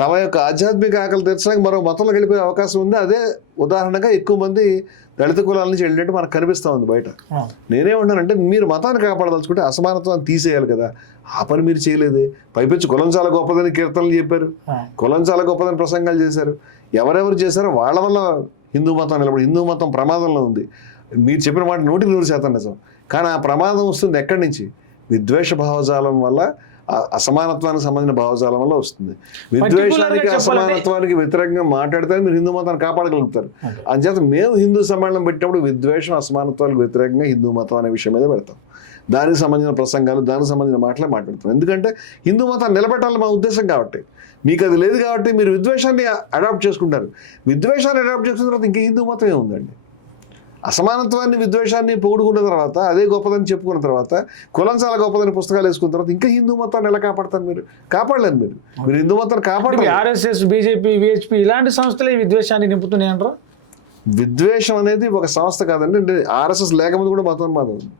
తమ యొక్క ఆధ్యాత్మిక ఆకలి తీర్చడానికి మరో మతంలోకి వెళ్ళిపోయే అవకాశం ఉంది. అదే ఉదాహరణగా ఎక్కువ మంది దళిత కులాల నుంచి వెళ్ళినట్టు మనకు కనిపిస్తూ ఉంది బయట. నేనేమంటానంటే మీరు మతాన్ని కాపాడదలుచుకుంటే అసమానత్వాన్ని తీసేయాలి కదా. ఆ పని మీరు చేయలేదే. పైపెచ్చి కులం చాలా గొప్పదని కీర్తనలు చెప్పారు, కులం చాలా గొప్పదని ప్రసంగాలు చేశారు. ఎవరెవరు చేశారో వాళ్ళ వల్ల హిందూ మతం నిలబడి, హిందూ మతం ప్రమాదంలో ఉంది. మీరు చెప్పిన మాట 100% నిజం. కానీ ఆ ప్రమాదం వస్తుంది ఎక్కడి నుంచి? విద్వేష భావజాలం వల్ల, అసమానత్వానికి సంబంధించిన భావజాలం వల్ల వస్తుంది. విద్వేషానికి అసమానత్వానికి వ్యతిరేకంగా మాట్లాడితే మీరు హిందూ మతాన్ని కాపాడగలుగుతారు. అంచేత మేము హిందూ సమ్మేళనం పెట్టినప్పుడు విద్వేషం అసమానత్వాలకు వ్యతిరేకంగా హిందూ మతం అనే విషయం మీద పెడతాం. దానికి సంబంధించిన ప్రసంగాలు, దానికి సంబంధించిన మాటలే మాట్లాడతాం. ఎందుకంటే హిందూ మతాన్ని నిలబెట్టాలని మా ఉద్దేశం కాబట్టి. మీకు అది లేదు కాబట్టి మీరు విద్వేషాన్ని అడాప్ట్ చేసుకుంటారు. విద్వేషాన్ని అడాప్ట్ చేసుకున్న తర్వాత ఇంక హిందూ మతం ఏముందండి? అసమానత్వాన్ని, విద్వేషాన్ని పొగుడుకున్న తర్వాత, అదే గొప్పదని చెప్పుకున్న తర్వాత, కులం చాలా గొప్పదని పుస్తకాలు వేసుకున్న తర్వాత ఇంకా హిందూ మతాన్ని ఎలా కాపాడతారు? మీరు కాపాడలేదు. మీరు హిందూ మతాన్ని కాపాడాలి. ఆర్ఎస్ఎస్, బీజేపీ, విహెచ్పి ఇలాంటి సంస్థలే విద్వేషాన్ని నింపుతున్నాయి అంటారు. విద్వేషం అనేది ఒక సంస్థ కాదండి. అంటే ఆర్ఎస్ఎస్ లేకముందు కూడా మతోన్మాదం ఉంది.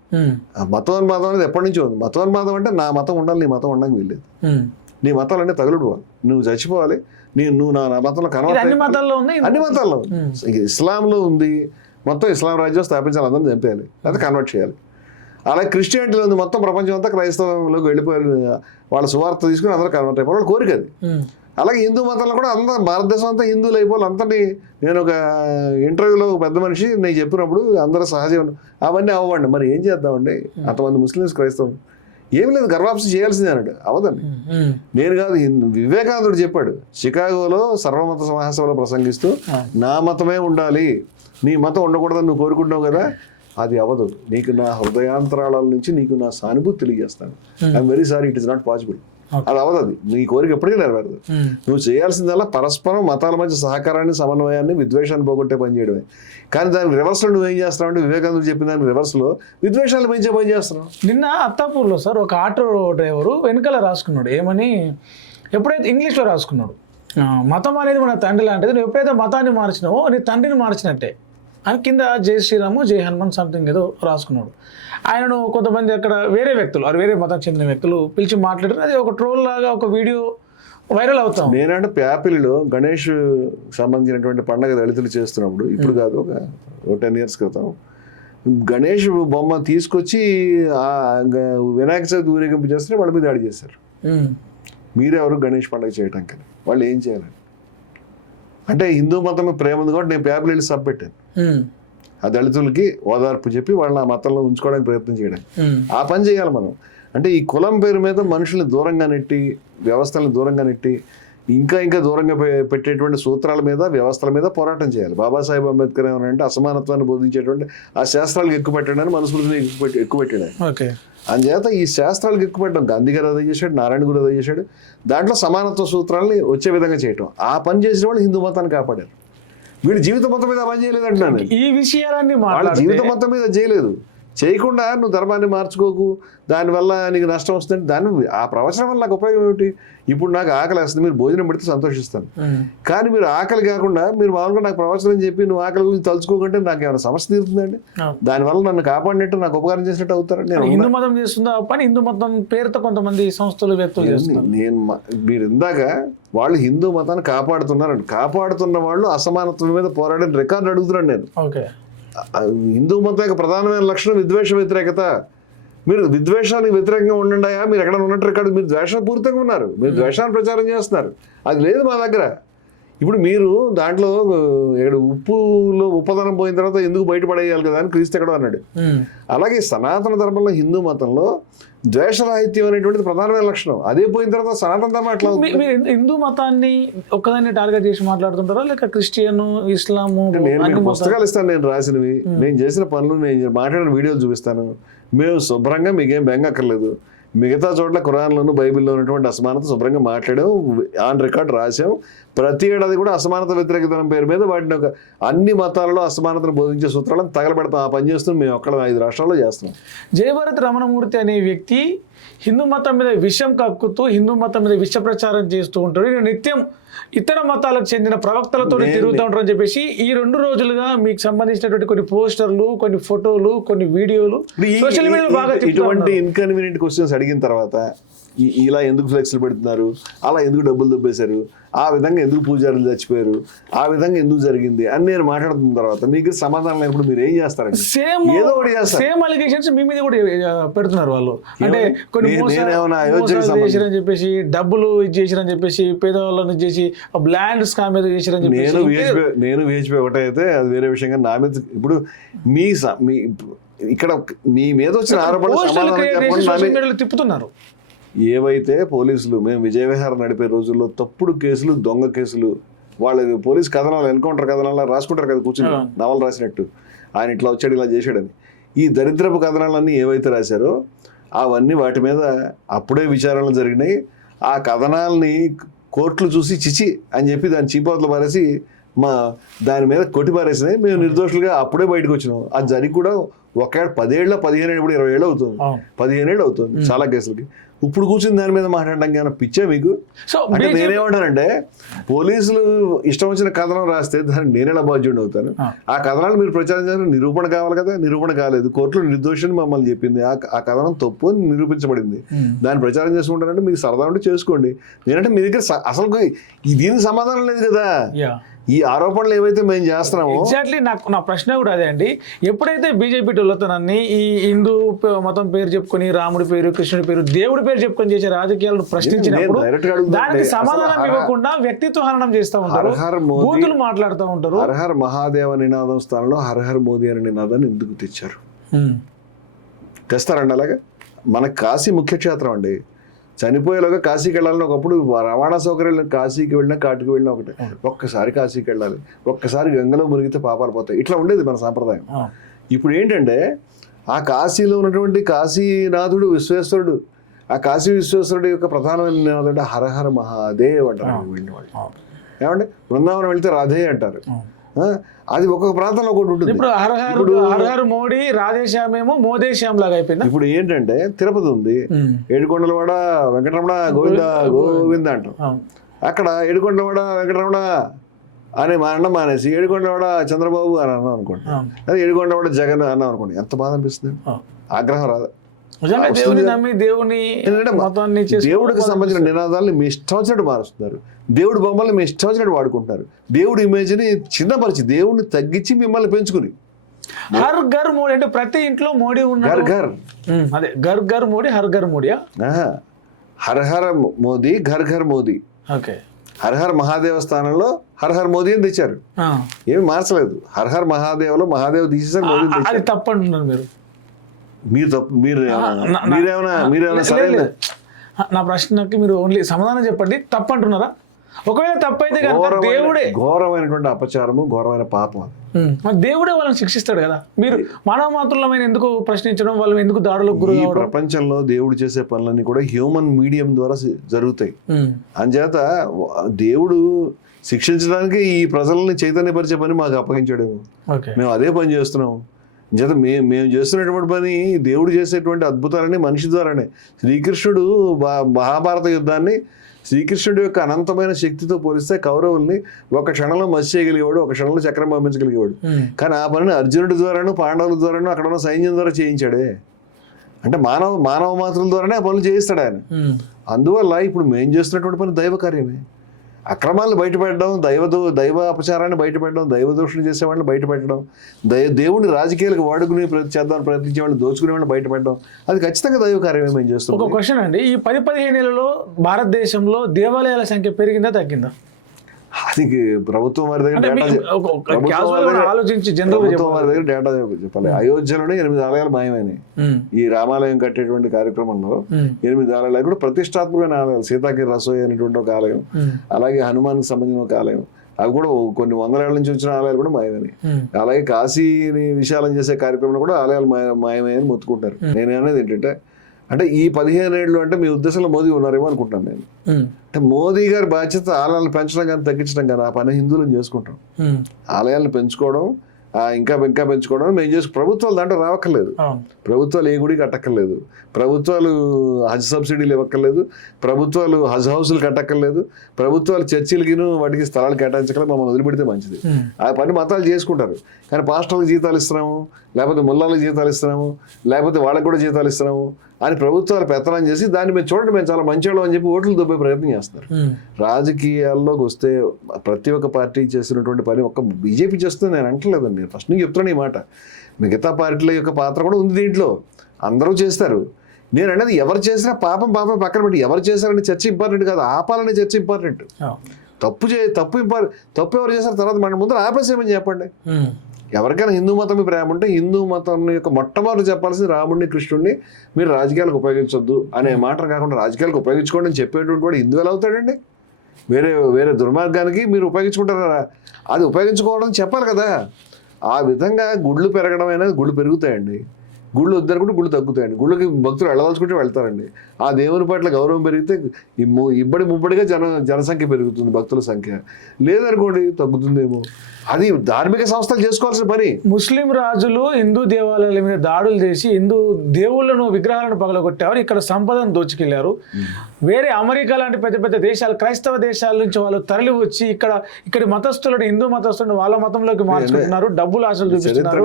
మతోన్మాదం అనేది ఎప్పటి నుంచో ఉంది. మతోన్మాదం అంటే నా మతం ఉండాలి, నీ మతం ఉండడానికి వీల్లేదు. నీ మతాలు అంటే తగులుకోవాలి, నువ్వు చచ్చిపోవాలి, నువ్వు నా మతంలో కనబడాలి. అన్ని మతాల్లో ఉంది. అన్ని మతాల్లో ఉంది. ఇస్లాంలో ఉంది, మొత్తం ఇస్లాం రాజ్యం స్థాపించాలి, అందరిని చంపేయాలి, లేదా కన్వర్ట్ చేయాలి. అలాగే క్రిస్టియానిటీలో ఉంది, మొత్తం ప్రపంచం అంతా క్రైస్తవంలోకి వెళ్ళిపోయారు, వాళ్ళ సువార్త తీసుకుని అందరూ కన్వర్ట్ అయిపోవాలి, వాళ్ళ కోరిక అది. అలాగే హిందూ మతంలో కూడా అందరూ భారతదేశం అంతా హిందువులు అయిపోవాలి. అంతటి నేను ఒక ఇంటర్వ్యూలో ఒక పెద్ద మనిషి నేను చెప్పినప్పుడు అందరూ సహజం అవన్నీ అవ్వండి, మరి ఏం చేద్దామండి, అంతమంది ముస్లిమ్స్, క్రైస్తవులు, ఏం లేదు, గర్వాప్సి చేయాల్సిందే అన్నాడు. అవదండి, నేను కాదు, వివేకానందుడు చెప్పాడు షికాగోలో సర్వమత మహాసభలో ప్రసంగిస్తూ, నా మతమే ఉండాలి, నీ మతం ఉండకూడదని నువ్వు కోరుకుంటున్నావు కదా, అది అవ్వదు. నీకు నా హృదయాంతరాల నుంచి నీకు నా సానుభూతి తెలియజేస్తాను. I'm very sorry, it is not possible. అది అవ్వదు, అది నీ కోరిక ఎప్పటికీ నెరవేరదు. నువ్వు చేయాల్సిందల్లా పరస్పరం మతాల మధ్య సహకారాన్ని, సమన్వయాన్ని, విద్వేషాన్ని పోగొట్టే పని చేయడమే. కానీ దాని రివర్స్లో నువ్వేం చేస్తున్నావు అంటే, వివేకానందుడు చెప్పిన దాని రివర్స్లో విద్వేషాలు పెంచే పని చేస్తున్నావు. నిన్న అత్తాపూర్లో సార్ ఒక ఆటో డ్రైవరు వెనకాల రాసుకున్నాడు ఏమని, ఎప్పుడైతే ఇంగ్లీష్లో రాసుకున్నాడు, మతం అనేది మన తండ్రి లాంటిది, నువ్వు ఎప్పుడైతే మతాన్ని మార్చినావో నీ తండ్రిని మార్చినట్టే అని కింద జై శ్రీరాము, జై హనుమాన్ సంథింగ్ ఏదో రాసుకున్నాడు. ఆయనను కొంతమంది అక్కడ వేరే వ్యక్తులు, వేరే మతం చెందిన వ్యక్తులు పిలిచి మాట్లాడారు. అది ఒక ట్రోల్ లాగా ఒక వీడియో వైరల్ అవుతాం. నేనంటే ప్యాపిల్లో గణేష్ సంబంధించినటువంటి పండగ దళితులు చేస్తున్నప్పుడు, ఇప్పుడు కాదు, ఒక 10 years క్రితం, గణేష్ బొమ్మ తీసుకొచ్చి వినాయక చవితి ఊరేగింపు చేస్తే వాళ్ళ మీద దాడి చేశారు. మీరెవరు గణేష్ పండుగ చేయడానికి? వాళ్ళు ఏం చేయాలి అంటే, హిందూ మతం ప్రేమ ఉంది కాబట్టి నేను ప్యాపిల్ సబ్ పెట్టాను, ఆ దళితులకి ఓదార్పు చెప్పి వాళ్ళని ఆ మతంలో ఉంచుకోవడానికి ప్రయత్నం చేయడానికి. ఆ పని చేయాలి మనం. అంటే ఈ కులం పేరు మీద మనుషుల్ని దూరంగా నెట్టి, వ్యవస్థలను దూరంగా నెట్టి, ఇంకా దూరంగా పెట్టేటువంటి సూత్రాల మీద, వ్యవస్థల మీద పోరాటం చేయాలి. బాబాసాహెబ్ అంబేద్కర్ ఏమనంటే, అసమానత్వాన్ని బోధించేటువంటి ఆ శాస్త్రాలకు ఎక్కువ పెట్టాడని, మనుషులని ఎక్కువ పెట్టాడు. అందుచేత ఈ శాస్త్రాలకు ఎక్కువ పెట్టడం, గాంధీ గారు అదే చేశాడు, నారాయణ గురు అదే చేశాడు. దాంట్లో సమానత్వ సూత్రాలని వచ్చే విధంగా చేయటం, ఆ పని చేసిన వాళ్ళు హిందూ మతాన్ని కాపాడారు. వీళ్ళు జీవిత మొత్తం మీద పని చేయలేదు అంటున్నాను. ఈ విషయాలన్నీ వాళ్ళ జీవిత మొత్తం మీద చేయలేదు. చేయకుండా నువ్వు ధర్మాన్ని మార్చుకోకు, దానివల్ల నీకు నష్టం వస్తుంది, ఆ ప్రవచనం వల్ల నాకు ఉపయోగం ఏమిటి? ఇప్పుడు నాకు ఆకలి వస్తుంది, మీరు భోజనం పెడితే సంతోషిస్తాను. కానీ మీరు ఆకలి కాకుండా మీరు మామూలుగా నాకు ప్రవచనం చెప్పి నువ్వు ఆకలి గురించి తలుచుకోకుంటే నాకు ఏమైనా సమస్య తీరుతుందండి? దానివల్ల నన్ను కాపాడినట్టు, నాకు ఉపకారం చేసినట్టు అవుతారండి. నేను హిందూ మతం చేస్తుందా పని, హిందూ మతం పేరుతో కొంతమంది సంస్థలు వ్యక్తులు చేస్తున్నారు. మీరు ఇందాక వాళ్ళు హిందూ మతాన్ని కాపాడుతున్నారండి, కాపాడుతున్న వాళ్ళు అసమానత్వం మీద పోరాడిన రికార్డు అడుగుతున్నాను నేను. హిందూ మతం యొక్క ప్రధానమైన లక్షణం విద్వేష వ్యతిరేకత. మీరు విద్వేషానికి వ్యతిరేకంగా ఉండండి, మీరు ఎక్కడ ఉన్నట్టు రికార్డు, మీరు ద్వేషపూరితంగా ఉన్నారు, మీరు ద్వేషాన్ని ప్రచారం చేస్తున్నారు. అది లేదు మా దగ్గర. ఇప్పుడు మీరు దాంట్లో ఉప్పులో ఉప్పదనం పోయిన తర్వాత ఎందుకు బయటపడేయాలి కదా అని క్రీస్తు ఎక్కడో అన్నాడు. అలాగే సనాతన ధర్మంలో, హిందూ మతంలో ద్వేషరాహిత్యం అనేటువంటిది ప్రధానమైన లక్షణం. అదే పోయిన తర్వాత సనాతన ధర్మం ఎట్లా? హిందూ మతాన్ని ఒక్కదాన్ని టార్గెట్ చేసి మాట్లాడుతుంటారా, లేక క్రిస్టియన్, ఇస్లాము? నేను పుస్తకాలు ఇస్తాను, నేను రాసినవి, నేను చేసిన పనులు, నేను మాట్లాడిన వీడియోలు చూపిస్తాను. మేము శుభ్రంగా, మీకేం బెంగక్కర్లేదు. మిగతా చోట్ల ఖురాన్లోను, బైబిల్లో ఉన్నటువంటి అసమానత శుభ్రంగా మాట్లాడాం, ఆన్ రికార్డ్ రాసాం. ప్రతి ఏడాది కూడా అసమానత వ్యతిరేకతనం పేరు మీద వాటిని ఒక అన్ని మతాలలో అసమానతను బోధించే సూత్రాలను తగలబెడతాం. ఆ పని చేస్తున్నాం మేము అక్కడ 5 రాష్ట్రాల్లో చేస్తున్నాం. జయభరత్ రమణమూర్తి అనే వ్యక్తి హిందూ మతం మీద విషం కక్కుతూ, హిందూ మతం మీద విష ప్రచారం చేస్తూ ఉంటాడు. నేను నిత్యం ఇతర మతాలకు చెందిన ప్రవక్తలతో తిరుగుతూ ఉంటారని చెప్పేసి ఈ 2 రోజులుగా మీకు సంబంధించినటువంటి కొన్ని పోస్టర్లు, కొన్ని ఫోటోలు, కొన్ని వీడియోలు సోషల్ మీడియాలో బాగా ఇటువంటి ఇన్కన్వీనియంట్ క్వశ్చన్స్ అడిగిన తర్వాత, ఇలా ఎందుకు ఫ్లెక్స్లు పెడుతున్నారు, అలా ఎందుకు డబ్బులు దొబ్బేశారు, ఆ విధంగా ఎందుకు పూజారులు చచ్చిపోయారు, ఆ విధంగా ఎందుకు జరిగింది అని నేను మాట్లాడుతున్న తర్వాత మీకు సమాధానం లేనప్పుడు మీరు ఏం చేస్తారండి? సేమ్ ఏదో ఒకటి చేస్తారు. సేమ్ అలిగేషన్స్ మీ మీద కూడా పెడుతున్నారు వాళ్ళు. అంటే కొన్ని నేనేమన్నా అయోధ్యకి మోసాలు చేసిరని చెప్పేసి, డబ్బులు ఇది చేసిరని చెప్పేసి, పేదవాళ్ళని చేసి ల్యాండ్ స్కామ్ ఏదో చేసిరని చెప్పేసి. నేను వేచిపోయి ఒకటైతే అది వేరే విషయంగా నా మీద ఇప్పుడు మీ ఇక్కడ మీ మీద వచ్చిన ఆరోపణలు సమాధానం చెప్పండి. సోషల్ మీడియాలో తిప్పుతున్నారు. ఏవైతే పోలీసులు మేము విజయ విహారం నడిపే రోజుల్లో తప్పుడు కేసులు, దొంగ కేసులు, వాళ్ళ పోలీస్ కథనాలు, ఎన్కౌంటర్ కథనాలు రాసుకుంటారు కదా కూర్చుని నవలు రాసినట్టు, ఆయన ఇట్లా వచ్చాడు ఇలా చేశాడని. ఈ దరిద్రపు కథనాలన్నీ ఏవైతే రాశారో అవన్నీ వాటి మీద అప్పుడే విచారణలు జరిగినాయి. ఆ కథనాలని కోర్టులు చూసి చిచి అని చెప్పి దాన్ని చీపోతలు పారేసి దాని మీద కొట్టి పారేసినాయి. మేము నిర్దోషులుగా అప్పుడే బయటకు వచ్చినాం. అది జరిగి కూడా 10 ఏళ్ళ 15 ఏళ్ళు, ఇప్పుడు 20 ఏళ్ళు అవుతుంది, 15 ఏళ్ళు అవుతుంది చాలా కేసులకి. ఇప్పుడు కూర్చుని దాని మీద మాట్లాడడానికి ఏమైనా పిచ్చే మీకు? అంటే నేనేమంటానంటే, పోలీసులు ఇష్టం వచ్చిన కథనం రాస్తే దానికి నేనేలా బాధ్యుడిని అవుతాను? ఆ కథనాలు మీరు ప్రచారం చేయాలని నిరూపణ కావాలి కదా, నిరూపణ కాలేదు. కోర్టులో నిర్దోషిని మమ్మల్ని చెప్పింది, ఆ కథనం తప్పు అని నిరూపించబడింది. దాన్ని ప్రచారం చేసుకుంటానంటే మీకు సరదా ఉంటే చేసుకోండి. నేనంటే మీ దగ్గర అసలు దీనికి సమాధానం లేదు కదా. ఈ ఆరోపణలు ఏవైతే మేము చేస్తున్నామో ఎగ్జాక్ట్లీ నా ప్రశ్న కూడా అదే అండి. ఎప్పుడైతే బీజేపీ టోళ్ళతోనని ఈ హిందూ మతం పేరు చెప్పుకొని, రాముడి పేరు, కృష్ణుడి పేరు, దేవుడి పేరు చెప్పుకొని చేసే రాజకీయాలను ప్రశ్నించినప్పుడు దానికి సమాధానం ఇవ్వకుండా వ్యక్తిత్వ హననం చేస్తూ ఉంటారు, బూతులు మాట్లాడుతూ ఉంటారు. హరహర్ మహాదేవ నినాదం స్థానంలో హరహర్ మోదీ అనే నినాదాన్ని ఎందుకు తెచ్చారు? తెస్తారండి అలాగే. మన కాశీ ముఖ్యక్షేత్రం అండి. చనిపోయేలాగా కాశీకి వెళ్ళాలని ఒకప్పుడు రవాణా సౌకర్యాలు కాశీకి వెళ్ళినా కాటికి వెళ్ళినా ఒకటే. ఒక్కసారి కాశీకి వెళ్ళాలి, ఒక్కసారి గంగలో మునిగితే పాపాలు పోతాయి, ఇట్లా ఉండేది మన సాంప్రదాయం. ఇప్పుడు ఏంటంటే ఆ కాశీలో ఉన్నటువంటి కాశీనాథుడు విశ్వేశ్వరుడు, ఆ కాశీ విశ్వేశ్వరుడు యొక్క ప్రధానమైన నినాదం అంటే హరహర మహాదేవ్ అంటారు వెళ్ళిన వాళ్ళు. ఏమంటే బృందావనం వెళ్తే రాధే అంటారు. అది ఒక్కొక్క ప్రాంతంలో ఒకటి ఉంటుంది. ఇప్పుడు హరహర్ మోడీ రాధేశ్యామేమో మోదేశ్యాం లాగా అయిపోయింది. ఇప్పుడు ఏంటంటే తిరుపతి ఉంది, ఏడుకొండలవాడ వెంకటరమణ గోవింద గోవింద అంటాం. అక్కడ ఏడుకొండలవాడ వెంకటరమణ అని అన్నం మానేసి ఏడుకొండలవాడ చంద్రబాబు అని అన్నాం అనుకోండి, అది ఏడుకొండలవాడ జగన్ అన్నాం అనుకోండి, ఎంత బాధ అనిపిస్తుంది? ఆగ్రహం రాదా? దేవుడికి సంబంధించిన నినాదాలను మీ ఇష్టం వచ్చినట్టు మారుస్తున్నారు. దేవుడి బొమ్మల్ని మీ ఇష్టం వచ్చినట్టు వాడుకుంటున్నారు. దేవుడి ఇమేజ్ని చిన్నపరిచి దేవుడిని తగ్గించి మిమ్మల్ని పెంచుకుని హర్ ఘర్ మోడీ అంటే ప్రతి ఇంట్లో మోడీ ఉన్నారు. అదే ఘర్ ఘర్ మోడీ, హర్ ఘర్ మోడీయా? హర్ హర్ మోదీ, ఘర్ ఘర్ మోదీ. ఓకే. హర్ హర్ మహాదేవ స్థానంలో హర్ హర్ మోదీ అని తెచ్చారు, ఏమి మార్చలేదు. హర్ హర్ మహాదేవ్లో మహాదేవ్ తీసేసారు, మోదీ. అది తప్పంటున్నారు మీరు. మీరు తప్పు, మీరేమైనా సరే. నా ప్రశ్నకి మీరు ఓన్లీ సమాధానం చెప్పండి. తప్పు అంటున్నారా? ఒకవేళ తప్పైతే దేవుడే ఘోరమైనటువంటి అపచారము, ఘోరమైన పాపం. దేవుడే వాళ్ళని శిక్షిస్తాడు కదా. మీరు మానవ మాత్రులమైన ఎందుకు ప్రశ్నించడం, వాళ్ళు ఎందుకు దాడులకు గురి కావడం? ప్రపంచంలో దేవుడు చేసే పనులన్నీ కూడా హ్యూమన్ మీడియం ద్వారా జరుగుతాయి. అంచేత దేవుడు శిక్షించడానికి ఈ ప్రజల్ని చైతన్యపరిచే పని మాకు అప్పగించాడేమో, మేము అదే పని చేస్తున్నాము. చేత మేము చేస్తున్నటువంటి పని దేవుడు చేసేటువంటి అద్భుతాలని మనిషి ద్వారానే. శ్రీకృష్ణుడు మహాభారత యుద్ధాన్ని శ్రీకృష్ణుడి యొక్క అనంతమైన శక్తితో పోలిస్తే కౌరవుల్ని ఒక క్షణంలో మసి చేయగలిగేవాడు, ఒక క్షణంలో చక్రం పంపించగలిగేవాడు. కానీ ఆ పనిని అర్జునుడి ద్వారాను, పాండవుల ద్వారాను, అక్కడ ఉన్న సైన్యం ద్వారా చేయించాడే. అంటే మానవ మాత్రుల ద్వారానే ఆ పనులు చేయిస్తాడు ఆయన. అందువల్ల ఇప్పుడు మేము చేస్తున్నటువంటి పని దైవ కార్యమే. అక్రమాలను బయటపెట్టడం, దైవ అపచారాన్ని బయటపెట్టడం, దైవ దోషులు చేసేవాళ్ళని బయటపెట్టడం, దేవుడిని రాజకీయాలకు వాడుకుని చేద్దామని ప్రయత్నించే వాళ్ళని దోచుకునే వాళ్ళని బయటపెట్టడం, అది ఖచ్చితంగా దైవ కార్యమే మేము చేస్తాం. ఒక క్వశ్చన్ అండి, ఈ 10-15 ఏళ్లలో భారతదేశంలో దేవాలయాల సంఖ్య పెరిగిందా తగ్గిందా? అది ప్రభుత్వం వారి దగ్గర ఆలోచించి డేటా చెప్పాలి. అయోధ్యలోనే 8 ఆలయాలు మాయమైనాయి. ఈ రామాలయం కట్టేటువంటి కార్యక్రమంలో 8 ఆలయాలు కూడా ప్రతిష్టాత్మకమైన ఆలయాలు. సీతాకి రసోయి అనేటువంటి ఒక ఆలయం, అలాగే హనుమాన్కి సంబంధించిన ఒక ఆలయం, అవి కూడా కొన్ని 100 ఏళ్ల నుంచి వచ్చిన ఆలయాలు కూడా మాయమైనాయి. అలాగే కాశీని విశాలం చేసే కార్యక్రమంలో కూడా ఆలయాలు మాయమని మొత్తుకుంటారు. నేను అనేది ఏంటంటే, అంటే ఈ 15 ఏళ్ళు అంటే మీ ఉద్దేశంలో మోదీ ఉన్నారేమో అనుకుంటాను నేను. అంటే మోదీ గారి బాధ్యత ఆలయాలను పెంచడం కానీ తగ్గించడం కానీ, ఆ పని హిందువులను చేసుకుంటాం. ఆలయాలను పెంచుకోవడం, ఇంకా పెంచుకోవడం మేము ప్రభుత్వాలు దాంట్లో రావక్కర్లేదు. ప్రభుత్వాలు ఏ గుడి కట్టక్కర్లేదు, ప్రభుత్వాలు హజ్ సబ్సిడీలు ఇవ్వక్కర్లేదు, ప్రభుత్వాలు హజ్ హౌసులు కట్టక్కర్లేదు, ప్రభుత్వాలు చర్చిలకిను వాటికి స్థలాలు కేటాయించగల మమ్మల్ని వదిలిపెడితే మంచిది. ఆ పని మతాలు చేసుకుంటారు. కానీ పాస్టర్లకు జీతాలు ఇస్తున్నాము, లేకపోతే ముల్లాలకు జీతాలు ఇస్తున్నాము, లేకపోతే వాళ్ళకి కూడా జీతాలు ఇస్తున్నాము, అని ప్రభుత్వాలు పెత్తనం చేసి దాన్ని మేము చూడండి మేము చాలా మంచివాళ్ళం అని చెప్పి ఓట్లు దొబ్బే ప్రయత్నం చేస్తున్నారు. రాజకీయాల్లోకి వస్తే ప్రతి ఒక్క పార్టీ చేసినటువంటి పని ఒక్క బీజేపీ చేస్తుంది నేను అంటలేదండి. నేను ఫస్ట్ నుంచి చెప్తున్నాను ఈ మాట. మిగతా పార్టీల యొక్క పాత్ర కూడా ఉంది దీంట్లో, అందరూ చేస్తారు. నేను అనేది ఎవరు చేసినా పాపం పక్కన పెట్టి ఎవరు చేశారనే చర్చ ఇంపార్టెంట్ కాదు, ఆపాలనే చర్చ ఇంపార్టెంట్. తప్పు ఎవరు చేశారు తర్వాత మన ముందర ఆపేసేమని చెప్పండి. ఎవరికైనా హిందూ మతం మీద ప్రేమ ఉంటే హిందూ మతం యొక్క మొట్టమొదటి చెప్పాల్సింది రాముడిని కృష్ణుడిని మీరు రాజకీయాలకు ఉపయోగించొద్దు అనే మాట కాకుండా రాజకీయాలకు ఉపయోగించుకోండి అని చెప్పేటువంటి వాడు హిందూ ఎలా అవుతాడండి? వేరే దుర్మార్గానికి మీరు ఉపయోగించుకుంటారా? అది ఉపయోగించుకోవడం చెప్పాలి కదా. ఆ విధంగా గుళ్ళు పెరగడం అనేది గుళ్ళు పెరుగుతాయండి, గుళ్ళు వద్దనుకుంటే గుళ్ళు తగ్గుతాయండి. గుళ్ళకి భక్తులు వెళ్ళదలుచుకుంటే వెళ్తారండి. ఆ దేవుని పట్ల గౌరవం పెరిగితే ముబ్బడిగా జనసంఖ్య పెరుగుతుంది, భక్తుల సంఖ్య. లేదనుకోండి తగ్గుతుందేమో. అది ధార్మిక సంస్థలు చేసుకోవాల్సిన పని. ముస్లిం రాజులు హిందూ దేవాలయాల మీద దాడులు చేసి హిందూ దేవుళ్ళను విగ్రహాలను పగలగొట్టారు, ఇక్కడ సంపదను దోచుకెళ్లారు. వేరే అమెరికా లాంటి పెద్ద పెద్ద దేశాలు, క్రైస్తవ దేశాల నుంచి వాళ్ళు తరలి వచ్చి ఇక్కడి మతస్థులను, హిందూ మతస్థులను వాళ్ళ మతంలోకి మార్చుకుంటున్నారు, డబ్బులు ఆశలు చూపిస్తున్నారు.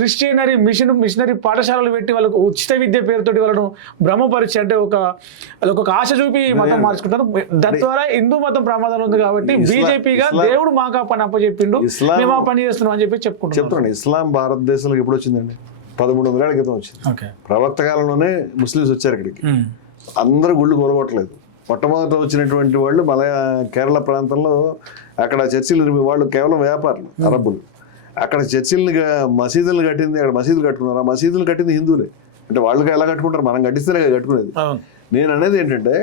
క్రిస్టియనరీ మిషనరీ పాఠశాలలు పెట్టి వాళ్ళకు ఉచిత విద్య పేరుతోటి వాళ్ళను భ్రమపరిచి అంటే ఒక ఆశ చూపి మతం మార్చుకుంటారు. దాని ద్వారా హిందూ మతం ప్రమాదంలో ఉంది కాబట్టి బీజేపీగా దేవుడు మాకు ఆ పని అప్పచెప్పిండు, మేము ఆ పని చేస్తున్నాం అని చెప్పి చెప్తున్నాను. ఇస్లాం భారతదేశంలోకి ఎప్పుడు వచ్చిందండి? 1300 ఏళ్ల క్రితం వచ్చింది. ప్రవక్త కాలంలోనే ముస్లిమ్స్ వచ్చారు ఇక్కడికి. అందరూ గుళ్ళు కూలగొట్టలేదు. మొట్టమొదట వచ్చినటువంటి వాళ్ళు కేరళ ప్రాంతంలో అక్కడ చర్చిలు వాళ్ళు కేవలం వ్యాపారులు, అరబ్బులు. అక్కడ చర్చిల్ని మసీదులు కట్టింది, అక్కడ మసీదులు కట్టుకున్నారు. ఆ మసీదులు కట్టింది హిందువులే. అంటే వాళ్ళకి ఎలా కట్టుకుంటారు? మనం కట్టిస్తేనే కట్టుకునేది. నేను అనేది ఏంటంటే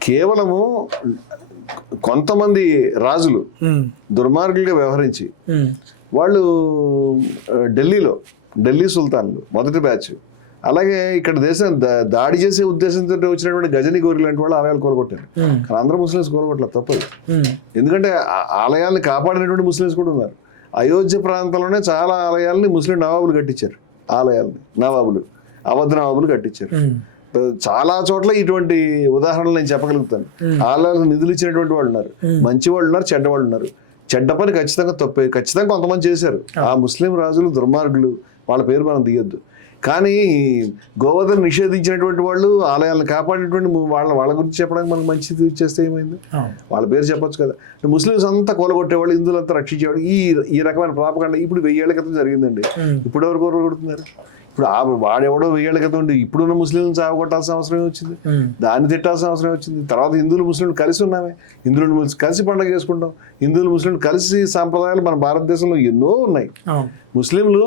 కేవలము కొంతమంది రాజులు దుర్మార్గులుగా వ్యవహరించి వాళ్ళు ఢిల్లీ సుల్తాన్లు మొదటి బ్యాచ్, అలాగే ఇక్కడ దేశం దాడి చేసే ఉద్దేశంతో వచ్చినటువంటి గజని గోరి లాంటి వాళ్ళు ఆలయాలు కూలగొట్టారు. కానీ అందరూ ముస్లిమ్స్ కూలగొట్టలేదు, తప్పదు. ఎందుకంటే ఆలయాల్ని కాపాడినటువంటి ముస్లిమ్స్ కూడా ఉన్నారు. అయోధ్య ప్రాంతంలోనే చాలా ఆలయాల్ని ముస్లిం నవాబులు కట్టించారు. ఆలయాల్ని అవధ నవాబులు కట్టించారు. చాలా చోట్ల ఇటువంటి ఉదాహరణలు నేను చెప్పగలుగుతాను. ఆలయాలకు నిధులు ఇచ్చినటువంటి వాళ్ళు ఉన్నారు, మంచి వాళ్ళు ఉన్నారు, చెడ్డ వాళ్ళు ఉన్నారు. చెడ్డ పని ఖచ్చితంగా కొంతమంది చేశారు. ఆ ముస్లిం రాజులు దుర్మార్గులు, వాళ్ళ పేరు మనం తీయొద్దు. కానీ గోవధను నిషేధించినటువంటి వాళ్ళు, ఆలయాలను కాపాడేటువంటి వాళ్ళ గురించి చెప్పడానికి మనకు మంచిది చేస్తే ఏమైంది? వాళ్ళ పేరు చెప్పొచ్చు కదా. ముస్లిమ్స్ అంతా కూలగొట్టేవాళ్ళు, హిందువులంతా రక్షించేవాళ్ళు. ఈ రకమైన ప్రాపకాండ ఇప్పుడు 1000 ఏళ్ల క్రితం జరిగిందండి. ఇప్పుడు ఎవరు కూలగొడుతున్నారు? ఇప్పుడు వాడెవడో 1000 ఏళ్ల క్రితం ఉండి ఇప్పుడున్న ముస్లింలు చావగొట్టాల్సిన అవసరం వచ్చింది, దాన్ని తిట్టాల్సిన అవసరం వచ్చింది. తర్వాత హిందువులు ముస్లింలు కలిసి ఉన్నామే, హిందువులు కలిసి పండుగ చేసుకుంటాం, హిందువులు ముస్లింలు కలిసి సాంప్రదాయాలు మన భారతదేశంలో ఎన్నో ఉన్నాయి. ముస్లింలు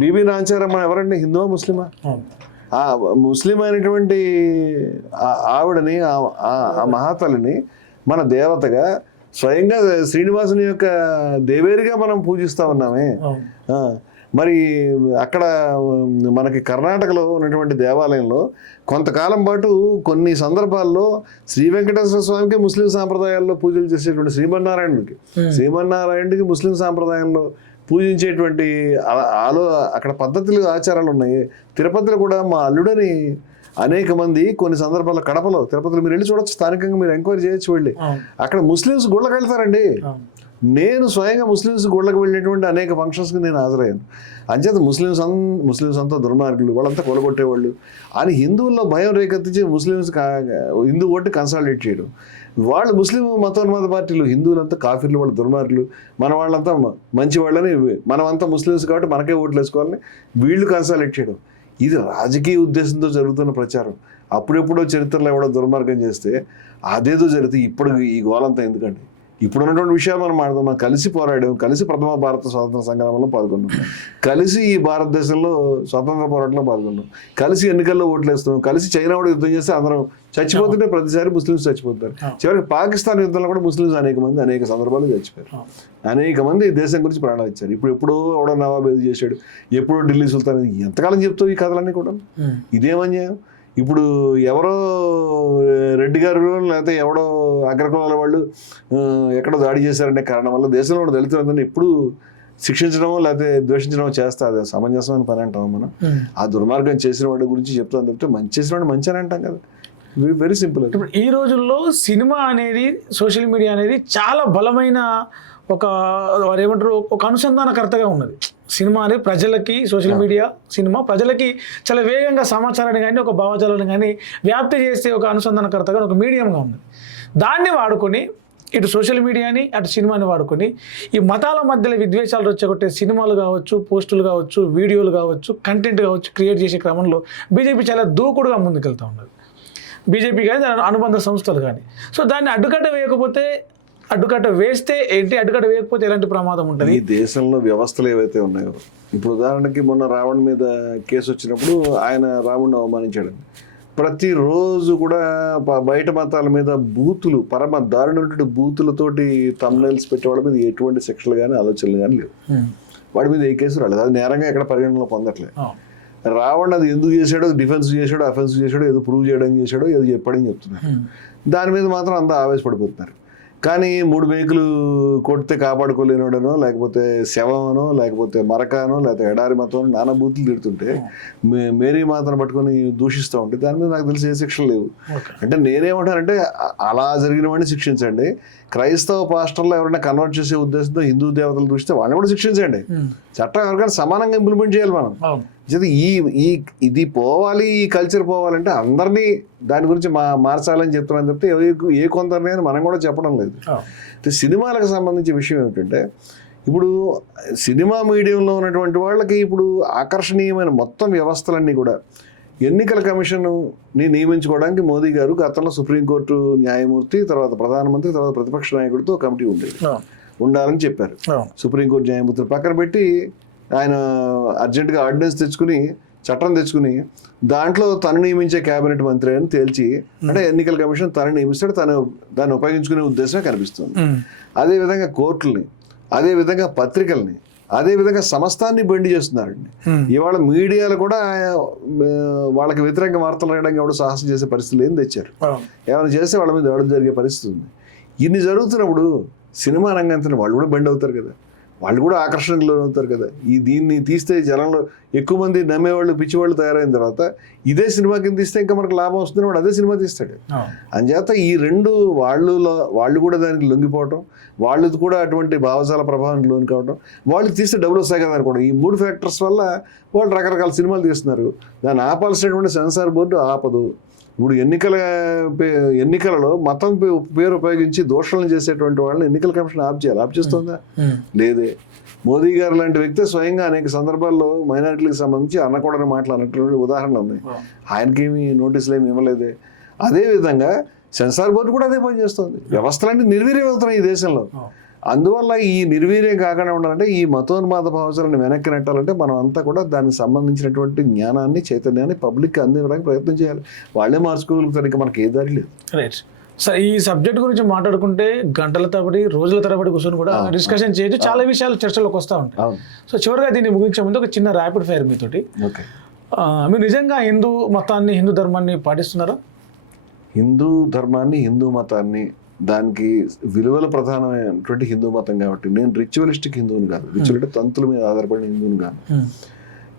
బీబీ నాంచారమ్మ ఎవరండి? హిందువా ముస్లిమా? ఆ ముస్లిం అయినటువంటి ఆవిడని, ఆ మహాతల్లిని మన దేవతగా స్వయంగా శ్రీనివాసుని యొక్క దేవేరిగా మనం పూజిస్తా ఉన్నామే. మరి అక్కడ మనకి కర్ణాటకలో ఉన్నటువంటి దేవాలయంలో కొంతకాలం పాటు కొన్ని సందర్భాల్లో శ్రీ వెంకటేశ్వర స్వామికి ముస్లిం సాంప్రదాయాల్లో పూజలు చేసేటువంటి శ్రీమన్నారాయణుడికి ముస్లిం సాంప్రదాయంలో పూజించేటువంటి అక్కడ పద్ధతులు, ఆచారాలు ఉన్నాయి. తిరుపతిలో కూడా మా అల్లుడని అనేక మంది కొన్ని సందర్భాల్లో, కడపలో, తిరుపతిలో మీరు వెళ్ళి చూడొచ్చు, స్థానికంగా మీరు ఎంక్వైరీ చేయొచ్చు వెళ్ళి. అక్కడ ముస్లిమ్స్ గుళ్ళకి వెళ్తారండి. నేను స్వయంగా ముస్లిమ్స్ గుళ్ళకి వెళ్ళినటువంటి అనేక ఫంక్షన్స్కి నేను హాజరయ్యాను. అంచేత ముస్లిమ్స్ అంతా దుర్మార్గులు, వాళ్ళంతా కొలగొట్టేవాళ్ళు అని హిందువుల్లో భయం రేకెత్తించి ముస్లిమ్స్ హిందూ ఓటు కన్సాలిడేట్ చేయడం. వాళ్ళు ముస్లిం మతోన్మాద పార్టీలు, హిందువులంతా కాఫీర్లు, వాళ్ళు దుర్మార్గులు, మన వాళ్ళంతా మంచి వాళ్ళని, మనమంతా ముస్లిమ్స్ కాబట్టి మనకే ఓట్లు వేసుకోవాలని వీళ్ళు కన్సాలిడేట్ చేయడం. ఇది రాజకీయ ఉద్దేశంతో జరుగుతున్న ప్రచారం. అప్పుడెప్పుడో చరిత్రలో ఎవడో దుర్మార్గం చేస్తే అదేదో జరిగితే ఇప్పుడు ఈ గోలంతా ఎందుకండి? ఇప్పుడు ఉన్నటువంటి విషయాలు మనం మాట్లాడదాం. మనం కలిసి పోరాడాం, కలిసి ప్రథమ భారత స్వాతంత్ర సంగ్రామంలో పాల్గొన్నాం, కలిసి ఈ భారతదేశంలో స్వాతంత్ర పోరాటంలో పాల్గొన్నాం, కలిసి ఎన్నికల్లో ఓట్లు వేస్తున్నాం, కలిసి చైనా కూడా యుద్ధం చేస్తే అందరం చచ్చిపోతుంటే ప్రతిసారి ముస్లిమ్స్ చచ్చిపోతారు. చివరికి పాకిస్తాన్ యుద్ధంలో కూడా ముస్లిమ్స్ అనేక సందర్భాలు చచ్చిపోయారు. అనేక మంది దేశం గురించి ప్రాణాలు ఇచ్చారు. ఇప్పుడు ఎప్పుడో ఎవడో నవాబ్ ఏది చేశాడు, ఎప్పుడో ఢిల్లీ సుల్తాన్, ఎంతకాలం చెప్తావు ఈ కథలన్నీ కూడా? ఇదేమన్యాయం? ఇప్పుడు ఎవరో రెడ్డి గారు లేకపోతే ఎవడో అగ్రకులాల వాళ్ళు ఎక్కడో దాడి చేశారనే కారణం వల్ల దేశంలో ఉన్న దళితులందరినీ ఎప్పుడు శిక్షించడమో లేకపోతే ద్వేషించడమో చేస్తా, అది సమంజసమైన పని అంటాం మనం. ఆ దుర్మార్గం చేసిన వాడి గురించి చెప్తాం తప్పితే మంచి చేసిన వాడు మంచి అని అంటాం కదా. Very simple. ఇప్పుడు ఈ రోజుల్లో సినిమా అనేది, సోషల్ మీడియా అనేది చాలా బలమైన వారు ఏమంటారు ఒక అనుసంధానకర్తగా ఉన్నది. సినిమా అనేది ప్రజలకి, సోషల్ మీడియా సినిమా ప్రజలకి చాలా వేగంగా సమాచారాన్ని కానీ ఒక భావజాలను కానీ వ్యాప్తి చేసే ఒక అనుసంధానకర్తగా ఒక మీడియంగా ఉన్నది. దాన్ని వాడుకొని ఇటు సోషల్ మీడియాని అటు సినిమాని వాడుకొని ఈ మతాల మధ్యలో విద్వేషాలు రెచ్చగొట్టే సినిమాలు కావచ్చు, పోస్టులు కావచ్చు, వీడియోలు కావచ్చు, కంటెంట్ కావచ్చు క్రియేట్ చేసే క్రమంలో బీజేపీ చాలా దూకుడుగా ముందుకెళ్తూ ఉన్నది. బీజేపీ కానీ దాని అనుబంధ సంస్థలు కానీ. సో దాన్ని అడ్డుకట్ట వేస్తే ఏంటి, అడ్డుకట్ట వేయకపోతే ఎలాంటి ప్రమాదం ఉంటుంది? ఈ దేశంలో వ్యవస్థలు ఏవైతే ఉన్నాయో, ఇప్పుడు ఉదాహరణకి మొన్న రావణ్ మీద కేసు వచ్చినప్పుడు ఆయన రావణ్ని అవమానించాడు. ప్రతిరోజు కూడా బయట మతాల మీద బూతులు, పరమ దారుణమైనటువంటి బూతులతోటి తమ్నైల్స్ పెట్టేవాళ్ళ మీద ఎటువంటి శిక్షలు కానీ ఆలోచనలు కానీ లేవు. వాడి మీద ఏ కేసు రాలేదు. అది నేరంగా ఎక్కడ పరిగణనలో పొందట్లేదు. రావణ్ అది ఎందుకు చేశాడో, డిఫెన్స్ చేశాడో, అఫెన్స్ చేశాడో, ఏదో ప్రూవ్ చేయడం చేశాడో, ఏదో చెప్పడం చెప్తున్నారు. దాని మీద మాత్రం అంతా ఆవేశపడిపోతున్నారు. కానీ 3 మేకులు కొడితే కాపాడుకోలేనోడనో, లేకపోతే శవమనో, లేకపోతే మరకానో, లేకపోతే ఎడారి మతం నానా బూతులు తిడుతుంటే మేరీ మాతను పట్టుకొని దూషిస్తూ ఉంటే దాని మీద నాకు తెలిసి ఏ శిక్షలు లేవు. అంటే నేనేమంటానంటే అలా జరిగిన వాడిని శిక్షించండి. క్రైస్తవ పాస్టర్లు ఎవరైనా కన్వర్ట్ చేసే ఉద్దేశంతో హిందూ దేవతలు దూషిస్తే వాళ్ళని కూడా శిక్షించండి. చట్టం ఎవరికైనా సమానంగా ఇంప్లిమెంట్ చేయాలి మనం. ఇది పోవాలి, ఈ కల్చర్ పోవాలంటే అందరినీ దాని గురించి మార్చాలని చెప్తున్నాను తప్పితే ఏ కొందరిని అని మనం కూడా చెప్పడం లేదు. సినిమాలకు సంబంధించిన విషయం ఏమిటంటే, ఇప్పుడు సినిమా మీడియంలో ఉన్నటువంటి వాళ్ళకి ఇప్పుడు ఆకర్షణీయమైన మొత్తం వ్యవస్థలన్నీ కూడా ఎన్నికల కమిషన్ని నియమించుకోవడానికి మోదీ గారు గతంలో సుప్రీంకోర్టు న్యాయమూర్తి, తర్వాత ప్రధానమంత్రి, తర్వాత ప్రతిపక్ష నాయకుడితో కమిటీ ఉండాలని చెప్పారు. సుప్రీంకోర్టు న్యాయమూర్తిని పక్కన పెట్టి ఆయన అర్జెంటుగా ఆర్డినెన్స్ తెచ్చుకుని, చట్టం తెచ్చుకుని దాంట్లో తను నియమించే కేబినెట్ మంత్రి అని తేల్చి, అంటే ఎన్నికల కమిషన్ తను నియమిస్తాడు, తను దాన్ని ఉపయోగించుకునే ఉద్దేశమే కనిపిస్తుంది. అదేవిధంగా కోర్టుల్ని, అదేవిధంగా పత్రికల్ని, అదేవిధంగా సమస్తాన్ని బండి చేస్తున్నారండి. ఇవాళ మీడియాలు కూడా వాళ్ళకి వ్యతిరేక వార్తలు రాయడానికి ఎవరు సాహసం చేసే పరిస్థితులు ఏం తెచ్చారు. ఏమైనా చేస్తే వాళ్ళ మీద దాడులు జరిగే పరిస్థితి ఉంది. ఇన్ని జరుగుతున్నప్పుడు సినిమా రంగంతో వాళ్ళు కూడా బండి అవుతారు కదా, వాళ్ళు కూడా ఆకర్షణకు లోనవుతారు కదా. దీన్ని తీస్తే జనంలో ఎక్కువ మంది నమ్మేవాళ్ళు, పిచ్చివాళ్ళు తయారైన తర్వాత ఇదే సినిమా కింద తీస్తే ఇంకా మనకు లాభం వస్తుంది, వాడు అదే సినిమా తీస్తాడు. అంచేత ఈ రెండు వాళ్ళు కూడా దానికి లొంగిపోవటం, వాళ్ళది కూడా అటువంటి భావజాల ప్రభావానికి లోను కావటం, వాళ్ళు తీస్తే డబ్బులు వస్తాయి కదా అనుకోవడం, ఈ 3 ఫ్యాక్టర్స్ వల్ల వాళ్ళు రకరకాల సినిమాలు తీస్తున్నారు. దాన్ని ఆపాల్సినటువంటి సెన్సార్ బోర్డు ఆపదు. ఇప్పుడు ఎన్నికలలో మతం పేరు ఉపయోగించి దోషాలను చేసేటువంటి వాళ్ళని ఎన్నికల కమిషన్ ఆప్ చేస్తుందా? లేదే. మోదీ గారు లాంటి వ్యక్తి స్వయంగా అనేక సందర్భాల్లో మైనారిటీలకు సంబంధించి అనకూడని మాటలు అన్నటువంటి ఉదాహరణలు ఉన్నాయి. ఆయనకేమి నోటీసులు ఏమి ఇవ్వలేదే. అదేవిధంగా సెన్సార్ బోర్డు కూడా అదే పని చేస్తుంది. వ్యవస్థలన్నీ నిర్వీర్యం అవుతున్నాయి ఈ దేశంలో. అందువల్ల ఈ నిర్వీర్యం కాకుండా ఉండాలంటే, ఈ మతోన్మాద భావజాలను వెనక్కి నెట్టాలంటే మనం అంతా కూడా దానికి సంబంధించినటువంటి జ్ఞానాన్ని, చైతన్యాన్ని పబ్లిక్ అందించడానికి ప్రయత్నం చేయాలి. వాళ్ళే మార్చుకోగలుగుతారు, ఇంకా మనకి ఏ దారి లేదు. రైట్ సార్, ఈ సబ్జెక్ట్ గురించి మాట్లాడుకుంటే గంటల తరబడి, రోజుల తరబడి కూర్చొని కూడా డిస్కషన్ చేయొచ్చు. చాలా విషయాలు చర్చలోకి వస్తూ ఉంటాయి. సో చివరిగా దీన్ని ముగించే ముందు ఒక చిన్న ర్యాపిడ్ ఫైర్ మీతోటి. మీరు నిజంగా హిందూ మతాన్ని, హిందూ ధర్మాన్ని పాటిస్తున్నారా? హిందూ ధర్మాన్ని, హిందూ మతాన్ని, దానికి విలువల ప్రధానమైనటువంటి హిందూ మతం కాబట్టి నేను రిచువలిస్టిక్ హిందువుని కాదు, రిచువల్ తంతుల మీద ఆధారపడిన హిందువుని కాదు.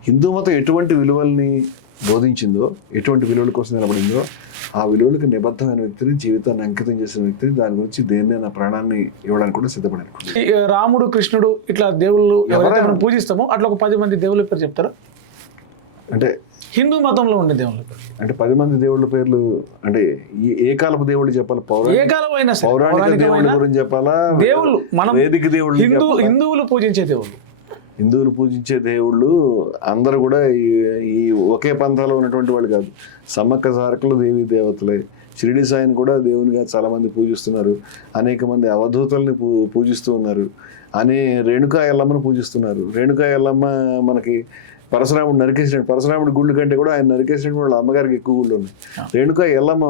హిందూ మతం ఎటువంటి విలువల్ని బోధించిందో, ఎటువంటి విలువల కోసం నిలబడిందో, ఆ విలువలకు నిబద్ధమైన వ్యక్తిని, జీవితాన్ని అంకితం చేసిన వ్యక్తిని, దాని గురించి దేన్ని నా ప్రాణాన్ని ఇవ్వడానికి కూడా సిద్ధపడాను. రాముడు, కృష్ణుడు ఇట్లా దేవుళ్ళు ఎవరైతే మనం పూజిస్తామో అట్లా ఒక 10 మంది దేవుళ్ళ పేరు చెప్తారా? అంటే హిందూ మతంలో ఉండే దేవుళ్ళ పేరు అంటే 10 మంది దేవుళ్ళ పేర్లు అంటే ఏ కాలపు దేవుళ్ళు చెప్పాలి? పౌరాణిక దేవుళ్ళ గురించి చెప్పాలా? దేవుళ్ళు మనం వేదిక దేవుళ్ళు, హిందువులు పూజించే దేవుళ్ళు. హిందువులు పూజించే దేవుళ్ళు అందరూ కూడా ఈ ఒకే పంథాలో ఉన్నటువంటి వాళ్ళు కాదు. సమ్మక్క సారకులు దేవీ దేవతలే. షిరిడి సాయిని కూడా దేవునిగా చాలా మంది పూజిస్తున్నారు. అనేక మంది అవధూతల్ని పూజిస్తూ ఉన్నారు. రేణుకా ఎల్లమ్మను పూజిస్తున్నారు. రేణుకా ఎల్లమ్మ మనకి పరశురాముడు నరికేసినట్టు, పరశురాముడి గుళ్ళు కంటే కూడా ఆయన నరికేసినట్టు వాళ్ళ అమ్మగారికి ఎక్కువ గుళ్ళు ఉన్నాయి. రేణుకా ఎల్లమ్మ,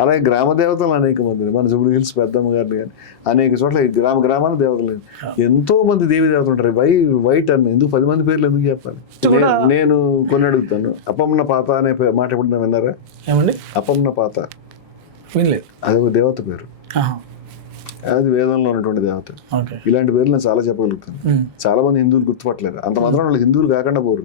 అలాగే గ్రామ దేవతలు అనేక మంది, మన జూబ్లీ హిల్స్ పెద్దమ్మ గారిని కానీ అనేక చోట్ల గ్రామాల దేవతలు ఎంతో మంది దేవి దేవతలు ఉంటారు. వైట్ అని ఎందుకు 10 మంది పేర్లు ఎందుకు చెప్పాలి? నేను కొన్ని అడుగుతాను. అప్పమ్న పాత అనే మాట ఎప్పుడు విన్నారా? ఏమండి అప్పమ్న పాత? వినలేదు. అది ఒక దేవత పేరు, అది వేదంలో ఉన్నటువంటి దేవత. ఇలాంటి పేర్లు నేను చాలా చెప్పగలుగుతాను. చాలా మంది హిందువులు గుర్తుపట్టలేరు. అంత మాత్రం వాళ్ళు హిందువులు కాకుండా పోరు.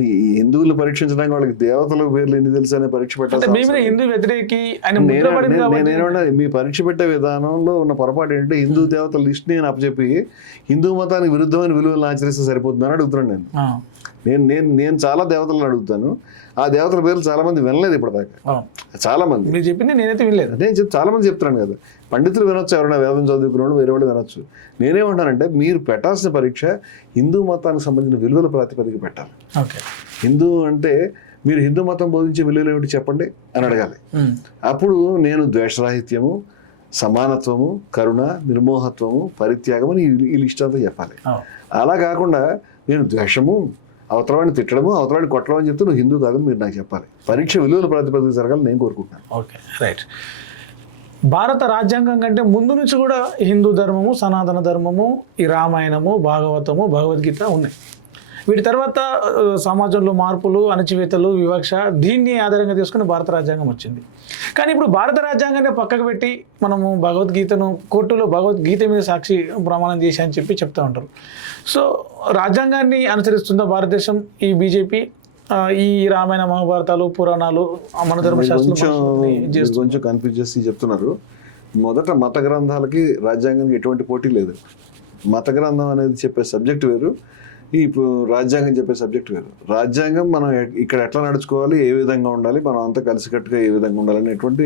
ఈ హిందువులు పరీక్షించడానికి వాళ్ళకి దేవతల పేర్లు ఎన్ని తెలుసు అనే పరీక్ష అంటే పెట్టాల్సిన మీ మీద హిందూ వ్యతిరేకి అని ముద్ర పడింది కాబట్టి నేనేమన్నా మీ పరీక్ష పెట్టే విధానంలో ఉన్న పొరపాటు ఏంటంటే హిందూ దేవతల లిస్ట్ నేను అప్పచెప్పి హిందూ మతానికి విరుద్ధమైన విలువలను ఆచరిస్తే సరిపోతుందని అడుగుతున్నాను నేను. ఆ, నేను చాలా దేవతలను అడుగుతాను. ఆ దేవతల పేర్లు చాలా మంది వినలేదు ఇప్పటిదాకా. ఆ. చాలా మంది మీరు చెప్పింది నేనైతే వినలేదు. చాలా మంది చెప్తున్నాను కదా, పండితులు వినొచ్చు, ఎవరైనా వేదం చదువుకున్న వాళ్ళు వేరే వాళ్ళు వినొచ్చు. నేనేమంటానంటే మీరు పెట్టాల్సిన పరీక్ష హిందూ మతానికి సంబంధించిన విలువల ప్రాతిపదిక పెట్టాలి. ఓకే. హిందూ అంటే మీరు హిందూ మతం బోధించే విలువలు ఏమిటి చెప్పండి అని అడగాలి. అప్పుడు నేను ద్వేషరాహిత్యము, సమానత్వము, కరుణ, నిర్మోహత్వము, పరిత్యాగము అని ఈ లిస్ట్ అంతా చెప్పాలి. అలా కాకుండా నేను ద్వేషము, అవతలవాడిని తిట్టడము, అవతలవాడిని కొట్టడం అని చెప్తే నువ్వు హిందూ కాదని మీరు నాకు చెప్పాలి. పరీక్ష విలువల ప్రాతిపదిక జరగాలని నేను కోరుకుంటున్నాను. Okay, right. భారత రాజ్యాంగం కంటే ముందు నుంచి కూడా హిందూ ధర్మము, సనాతన ధర్మము, ఈ రామాయణము, భాగవతము, భగవద్గీత ఉన్నాయి. వీటి తర్వాత సమాజంలో మార్పులు, అణచివేతలు, వివక్ష, దీన్ని ఆధారంగా తీసుకుని భారత రాజ్యాంగం వచ్చింది. కానీ ఇప్పుడు భారత రాజ్యాంగాన్ని పక్కకు పెట్టి మనము భగవద్గీతను కోర్టులో భగవద్గీత మీద సాక్షి ప్రమాణం చేసి అని చెప్పి చెప్తూ ఉంటారు. సో రాజ్యాంగాన్ని అనుసరిస్తుందా భారతదేశం ఈ బీజేపీ? ఈ రామాయణ, మహాభారతాలు, పురాణాలు, మన ధర్మశాస్త్రం కొంచెం కన్ఫ్యూజ్ చేసి చెప్తున్నారు. మొదట మత గ్రంథాలకి రాజ్యాంగానికి ఎటువంటి పోటీ లేదు. మత గ్రంథం అనేది చెప్పే సబ్జెక్ట్ వేరు, ఈ రాజ్యాంగం చెప్పే సబ్జెక్ట్ వేరు. రాజ్యాంగం మనం ఇక్కడ ఎట్లా నడుచుకోవాలి, ఏ విధంగా ఉండాలి, మనం అంతా కలిసికట్టుగా ఏ విధంగా ఉండాలి అనేటువంటి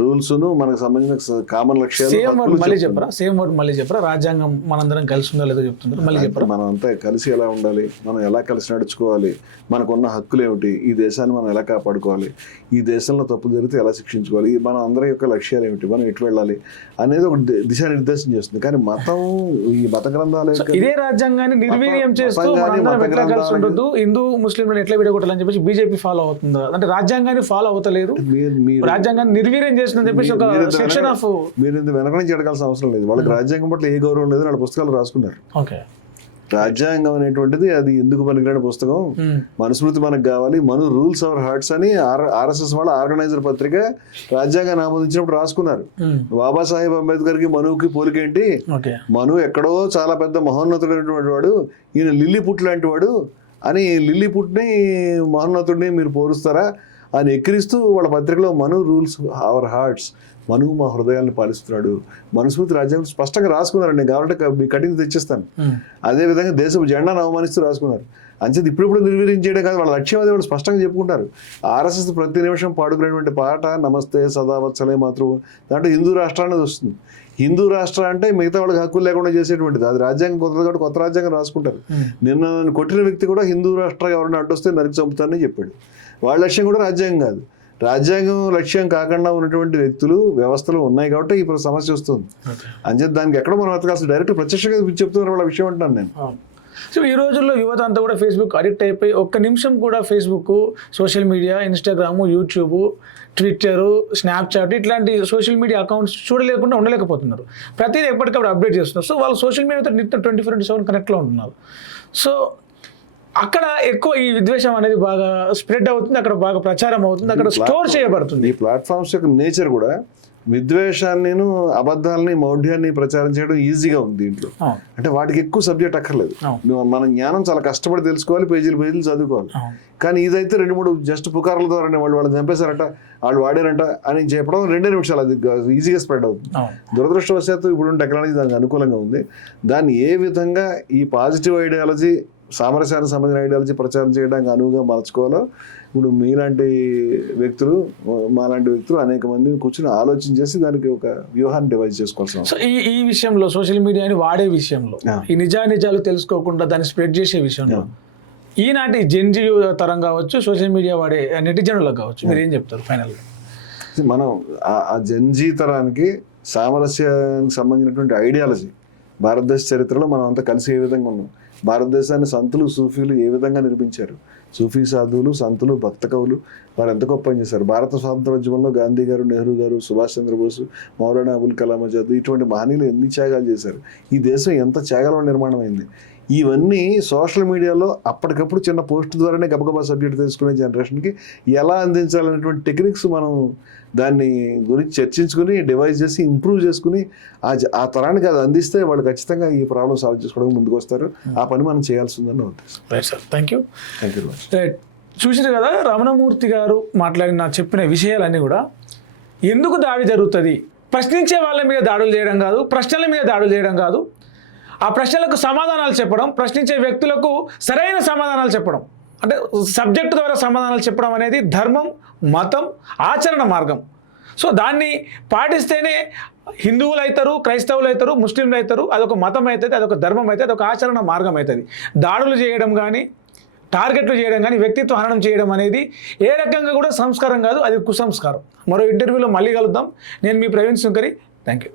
రూల్స్ను మనకు సంబంధించిన కామన్ లక్ష్యాలు. సేమ్ వర్డ్ మళ్ళీ చెప్పరా? రాజ్యాంగం మనందరం కలిసి ఉందా లేదో చెప్తున్నారు, మళ్ళీ చెప్పరా? మనం అంతా కలిసి ఎలా ఉండాలి, మనం ఎలా కలిసి నడుచుకోవాలి, మనకున్న హక్కులు ఏమిటి, ఈ దేశాన్ని మనం ఎలా కాపాడుకోవాలి, ఈ దేశంలో తప్పు జరిగితే ఎలా శిక్షించుకోవాలి, మన అందరి యొక్క లక్ష్యాలు ఏమిటి, మనం ఎటు వెళ్ళాలి అనేది ఒక దిశానిర్దేశం చేస్తుంది. కానీ మతం, ఈ మత గ్రంథాలు ఇదే రాజ్యాంగాన్ని నిర్వీర్యం చేస్తూ మనందరం ఎట్లా కలిసి ఉండొద్దు, హిందూ ముస్లింలను ఎట్లా విడగొట్టాలని చెప్పేసి బీజేపీ ఫాలో అవుతుంది. అంటే రాజ్యాంగాన్ని ఫాలో అవుతలేదు, రాజ్యాంగాన్ని నిర్వీర్యం చేస్తుందని చెప్పేసి ఒక సెక్షన్ ఆఫ్. మీరు ఇంత వెనక నుంచి అడగాల్సిన అవసరం లేదు. వాళ్ళకి రాజ్యాంగం పట్ల ఏ గౌరవం లేదు, వాళ్ళ పుస్తకాలు రాసుకున్నారు. ఓకే. రాజ్యాంగం అనేటువంటిది అది ఎందుకు పనికిరాని పుస్తకం, మనుస్మృతి మనకు కావాలి, మను రూల్స్ అవర్ హార్ట్స్ అని ఆర్ఎస్ఎస్ వాళ్ళ ఆర్గనైజర్ పత్రిక రాజ్యాంగాన్ని ఆమోదించినప్పుడు రాసుకున్నారు. బాబాసాహెబ్ అంబేద్కర్ కి మనువుకి పోలికేంటి? మను ఎక్కడో చాలా పెద్ద మహోన్నతుడైనటువంటి వాడు, ఈయన లిల్లీపుట్ లాంటి వాడు అని లిల్లీపుట్ని మహోన్నతుడిని మీరు పోరుస్తారా అని ఎక్కిరిస్తూ వాళ్ళ పత్రికలో మను రూల్స్ అవర్ హార్ట్స్, మనువు మా హృదయాలను పాలిస్తున్నాడు, మనుస్మృతి రాజ్యాంగం స్పష్టంగా రాసుకున్నారండి. కాబట్టి మీ కటింగ్ తెచ్చిస్తాను. అదేవిధంగా దేశపు జెండాను అవమానిస్తూ రాసుకున్నారు. అంచేది ఇప్పుడు నిర్వీర్యం చేయడం కాదు, వాళ్ళ లక్ష్యం అదే వాళ్ళు స్పష్టంగా చెప్పుకుంటారు. ఆర్ఎస్ఎస్ ప్రతి నిమిషం పాడుకునేటువంటి పాట నమస్తే సదావత్సలే మాతృ, దాంట్లో హిందూ రాష్ట్రం అనేది వస్తుంది. హిందూ రాష్ట్రం అంటే మిగతా వాళ్ళకి హక్కులు లేకుండా చేసేటువంటిది. అది రాజ్యాంగం కొత్తది కాబట్టి కొత్త రాజ్యాంగం రాసుకుంటారు. నిన్న కొట్టిన వ్యక్తి కూడా హిందూ రాష్ట్రం ఎవరైనా అడ్డొస్తే నరికి చంపుతానని చెప్పాడు. వాళ్ళ లక్ష్యం కూడా రాజ్యాంగం కాదు. రాజ్యాంగం లక్ష్యం కాకుండా ఉన్నటువంటి వ్యక్తులు, వ్యవస్థలు ఉన్నాయి కాబట్టి ఇప్పుడు సమస్య వస్తుంది. అంచేది దానికి ఎక్కడ మనం వెతకాల్సి డైరెక్ట్ ప్రత్యక్షంగా చెప్తున్నారు వాళ్ళ విషయం అంటున్నాను నేను. సో ఈ రోజుల్లో యువత అంతా కూడా ఫేస్బుక్ అడిక్ట్ అయిపోయి ఒక్క నిమిషం కూడా Facebook, social media, Instagram, YouTube, Twitter, Snapchat ఇట్లాంటి సోషల్ మీడియా అకౌంట్స్ చూడలేకుండా ఉండలేకపోతున్నారు. ప్రతిదీ ఎప్పటికప్పుడు అప్డేట్ చేస్తున్నారు. సో వాళ్ళు సోషల్ మీడియాతో నిత్యం 24/7 కనెక్ట్లో ఉంటున్నారు. సో అక్కడ ఎక్కువ ఈ విద్వేషం అనేది బాగా స్ప్రెడ్ అవుతుంది, అక్కడ బాగా ప్రచారం అవుతుంది, అక్కడ స్టోర్ చేయబడుతుంది. ఈ ప్లాట్ఫామ్స్ యొక్క నేచర్ కూడా విద్వేషాన్ని, అబద్ధాలని, మౌఢ్యాన్ని ప్రచారం చేయడం ఈజీగా ఉంది దీంట్లో. అంటే వాటికి ఎక్కువ సబ్జెక్ట్ అక్కర్లేదు. మన జ్ఞానం చాలా కష్టపడి తెలుసుకోవాలి, పేజీలు చదువుకోవాలి. కానీ ఇదైతే 2-3 జస్ట్ పుకార్ల ద్వారానే వాళ్ళని చంపేశారట, వాళ్ళు వాడారంట అని చెప్పడం 2 నిమిషాలు అది ఈజీగా స్ప్రెడ్ అవుతుంది. దురదృష్టవశాత్తు ఇప్పుడు టెక్నాలజీ దానికి అనుకూలంగా ఉంది. దాన్ని ఏ విధంగా ఈ పాజిటివ్ ఐడియాలజీ, సామరస్యానికి సంబంధించిన ఐడియాలజీ ప్రచారం చేయడానికి అనువుగా మార్చుకోవాలో ఇప్పుడు మీలాంటి వ్యక్తులు, మాలాంటి వ్యక్తులు అనేక మంది కూర్చొని ఆలోచన చేసి దానికి ఒక వ్యూహాన్ని డివైజ్ చేసుకోవాల్సిన. సో ఈ విషయంలో సోషల్ మీడియాని వాడే విషయంలో, ఈ నిజాలు తెలుసుకోకుండా దాన్ని స్ప్రెడ్ చేసే విషయంలో ఈనాటి జెన్జీ తరం కావచ్చు, సోషల్ మీడియా వాడే నెటిజనులకు కావచ్చు, మీరు ఏం చెప్తారు ఫైనల్గా? మనం ఆ జెన్జీ తరానికి సామరస్యానికి సంబంధించినటువంటి ఐడియాలజీ, భారతదేశ చరిత్రలో మనం అంతా కలిసి ఏ విధంగా ఉన్నాం, భారతదేశాన్ని సంతులు, సూఫీలు ఏ విధంగా నిర్మించారు, సూఫీ సాధువులు, సంతులు, భక్త కవులు వారు ఎంత గొప్ప పని చేశారు. భారత స్వాతంత్రోద్యమంలో గాంధీ గారు, నెహ్రూ గారు, సుభాష్ చంద్రబోసు, మౌలానా అబుల్ కలాం ఆజాద్ ఇటువంటి మహనీయులు ఎన్ని త్యాగాలు చేశారు. ఈ దేశం ఎంత త్యాగాల నిర్మాణం అయింది. ఇవన్నీ సోషల్ మీడియాలో అప్పటికప్పుడు చిన్న పోస్ట్ ద్వారానే గబగబా సబ్జెక్ట్ తెలుసుకునే జనరేషన్కి ఎలా అందించాలనేటువంటి టెక్నిక్స్ మనం దాన్ని గురించి చర్చించుకుని డివైస్ చేసి ఇంప్రూవ్ చేసుకుని ఆ తరానికి అది అందిస్తే వాళ్ళు ఖచ్చితంగా ఈ ప్రాబ్లం సాల్వ్ చేసుకోవడానికి ముందుకు వస్తారు. ఆ పని మనం చేయాల్సిందని నా ఉద్దేశం. Right sir, thank you. Thank you very much. Right, చూసారు కదా రమణమూర్తి గారు మాట్లాడిన చెప్పిన విషయాలన్నీ కూడా. ఎందుకు దాడి జరుగుతుంది, ప్రశ్నించే వాళ్ళ మీద దాడులు చేయడం కాదు, ప్రశ్నల మీద దాడులు చేయడం కాదు, ఆ ప్రశ్నలకు సమాధానాలు చెప్పడం, ప్రశ్నించే వ్యక్తులకు సరైన సమాధానాలు చెప్పడం, అంటే సబ్జెక్టు ద్వారా సమాధానాలు చెప్పడం అనేది ధర్మం, మతం, ఆచరణ మార్గం. సో దాన్ని పాటిస్తేనే హిందువులు అవుతారు, క్రైస్తవులు అవుతారు, ముస్లింలు అవుతారు. అదొక మతం అవుతుంది, అదొక ధర్మం అవుతుంది, అదొక ఆచరణ మార్గం అవుతుంది. దాడులు చేయడం కానీ, టార్గెట్లు చేయడం కానీ, వ్యక్తిత్వ హననం చేయడం అనేది ఏ రకంగా కూడా సంస్కారం కాదు, అది కుసంస్కారం. మరో ఇంటర్వ్యూలో మళ్ళీ కలుద్దాం. నేను మీ ప్రవీణ్ శంకరి. Thank you.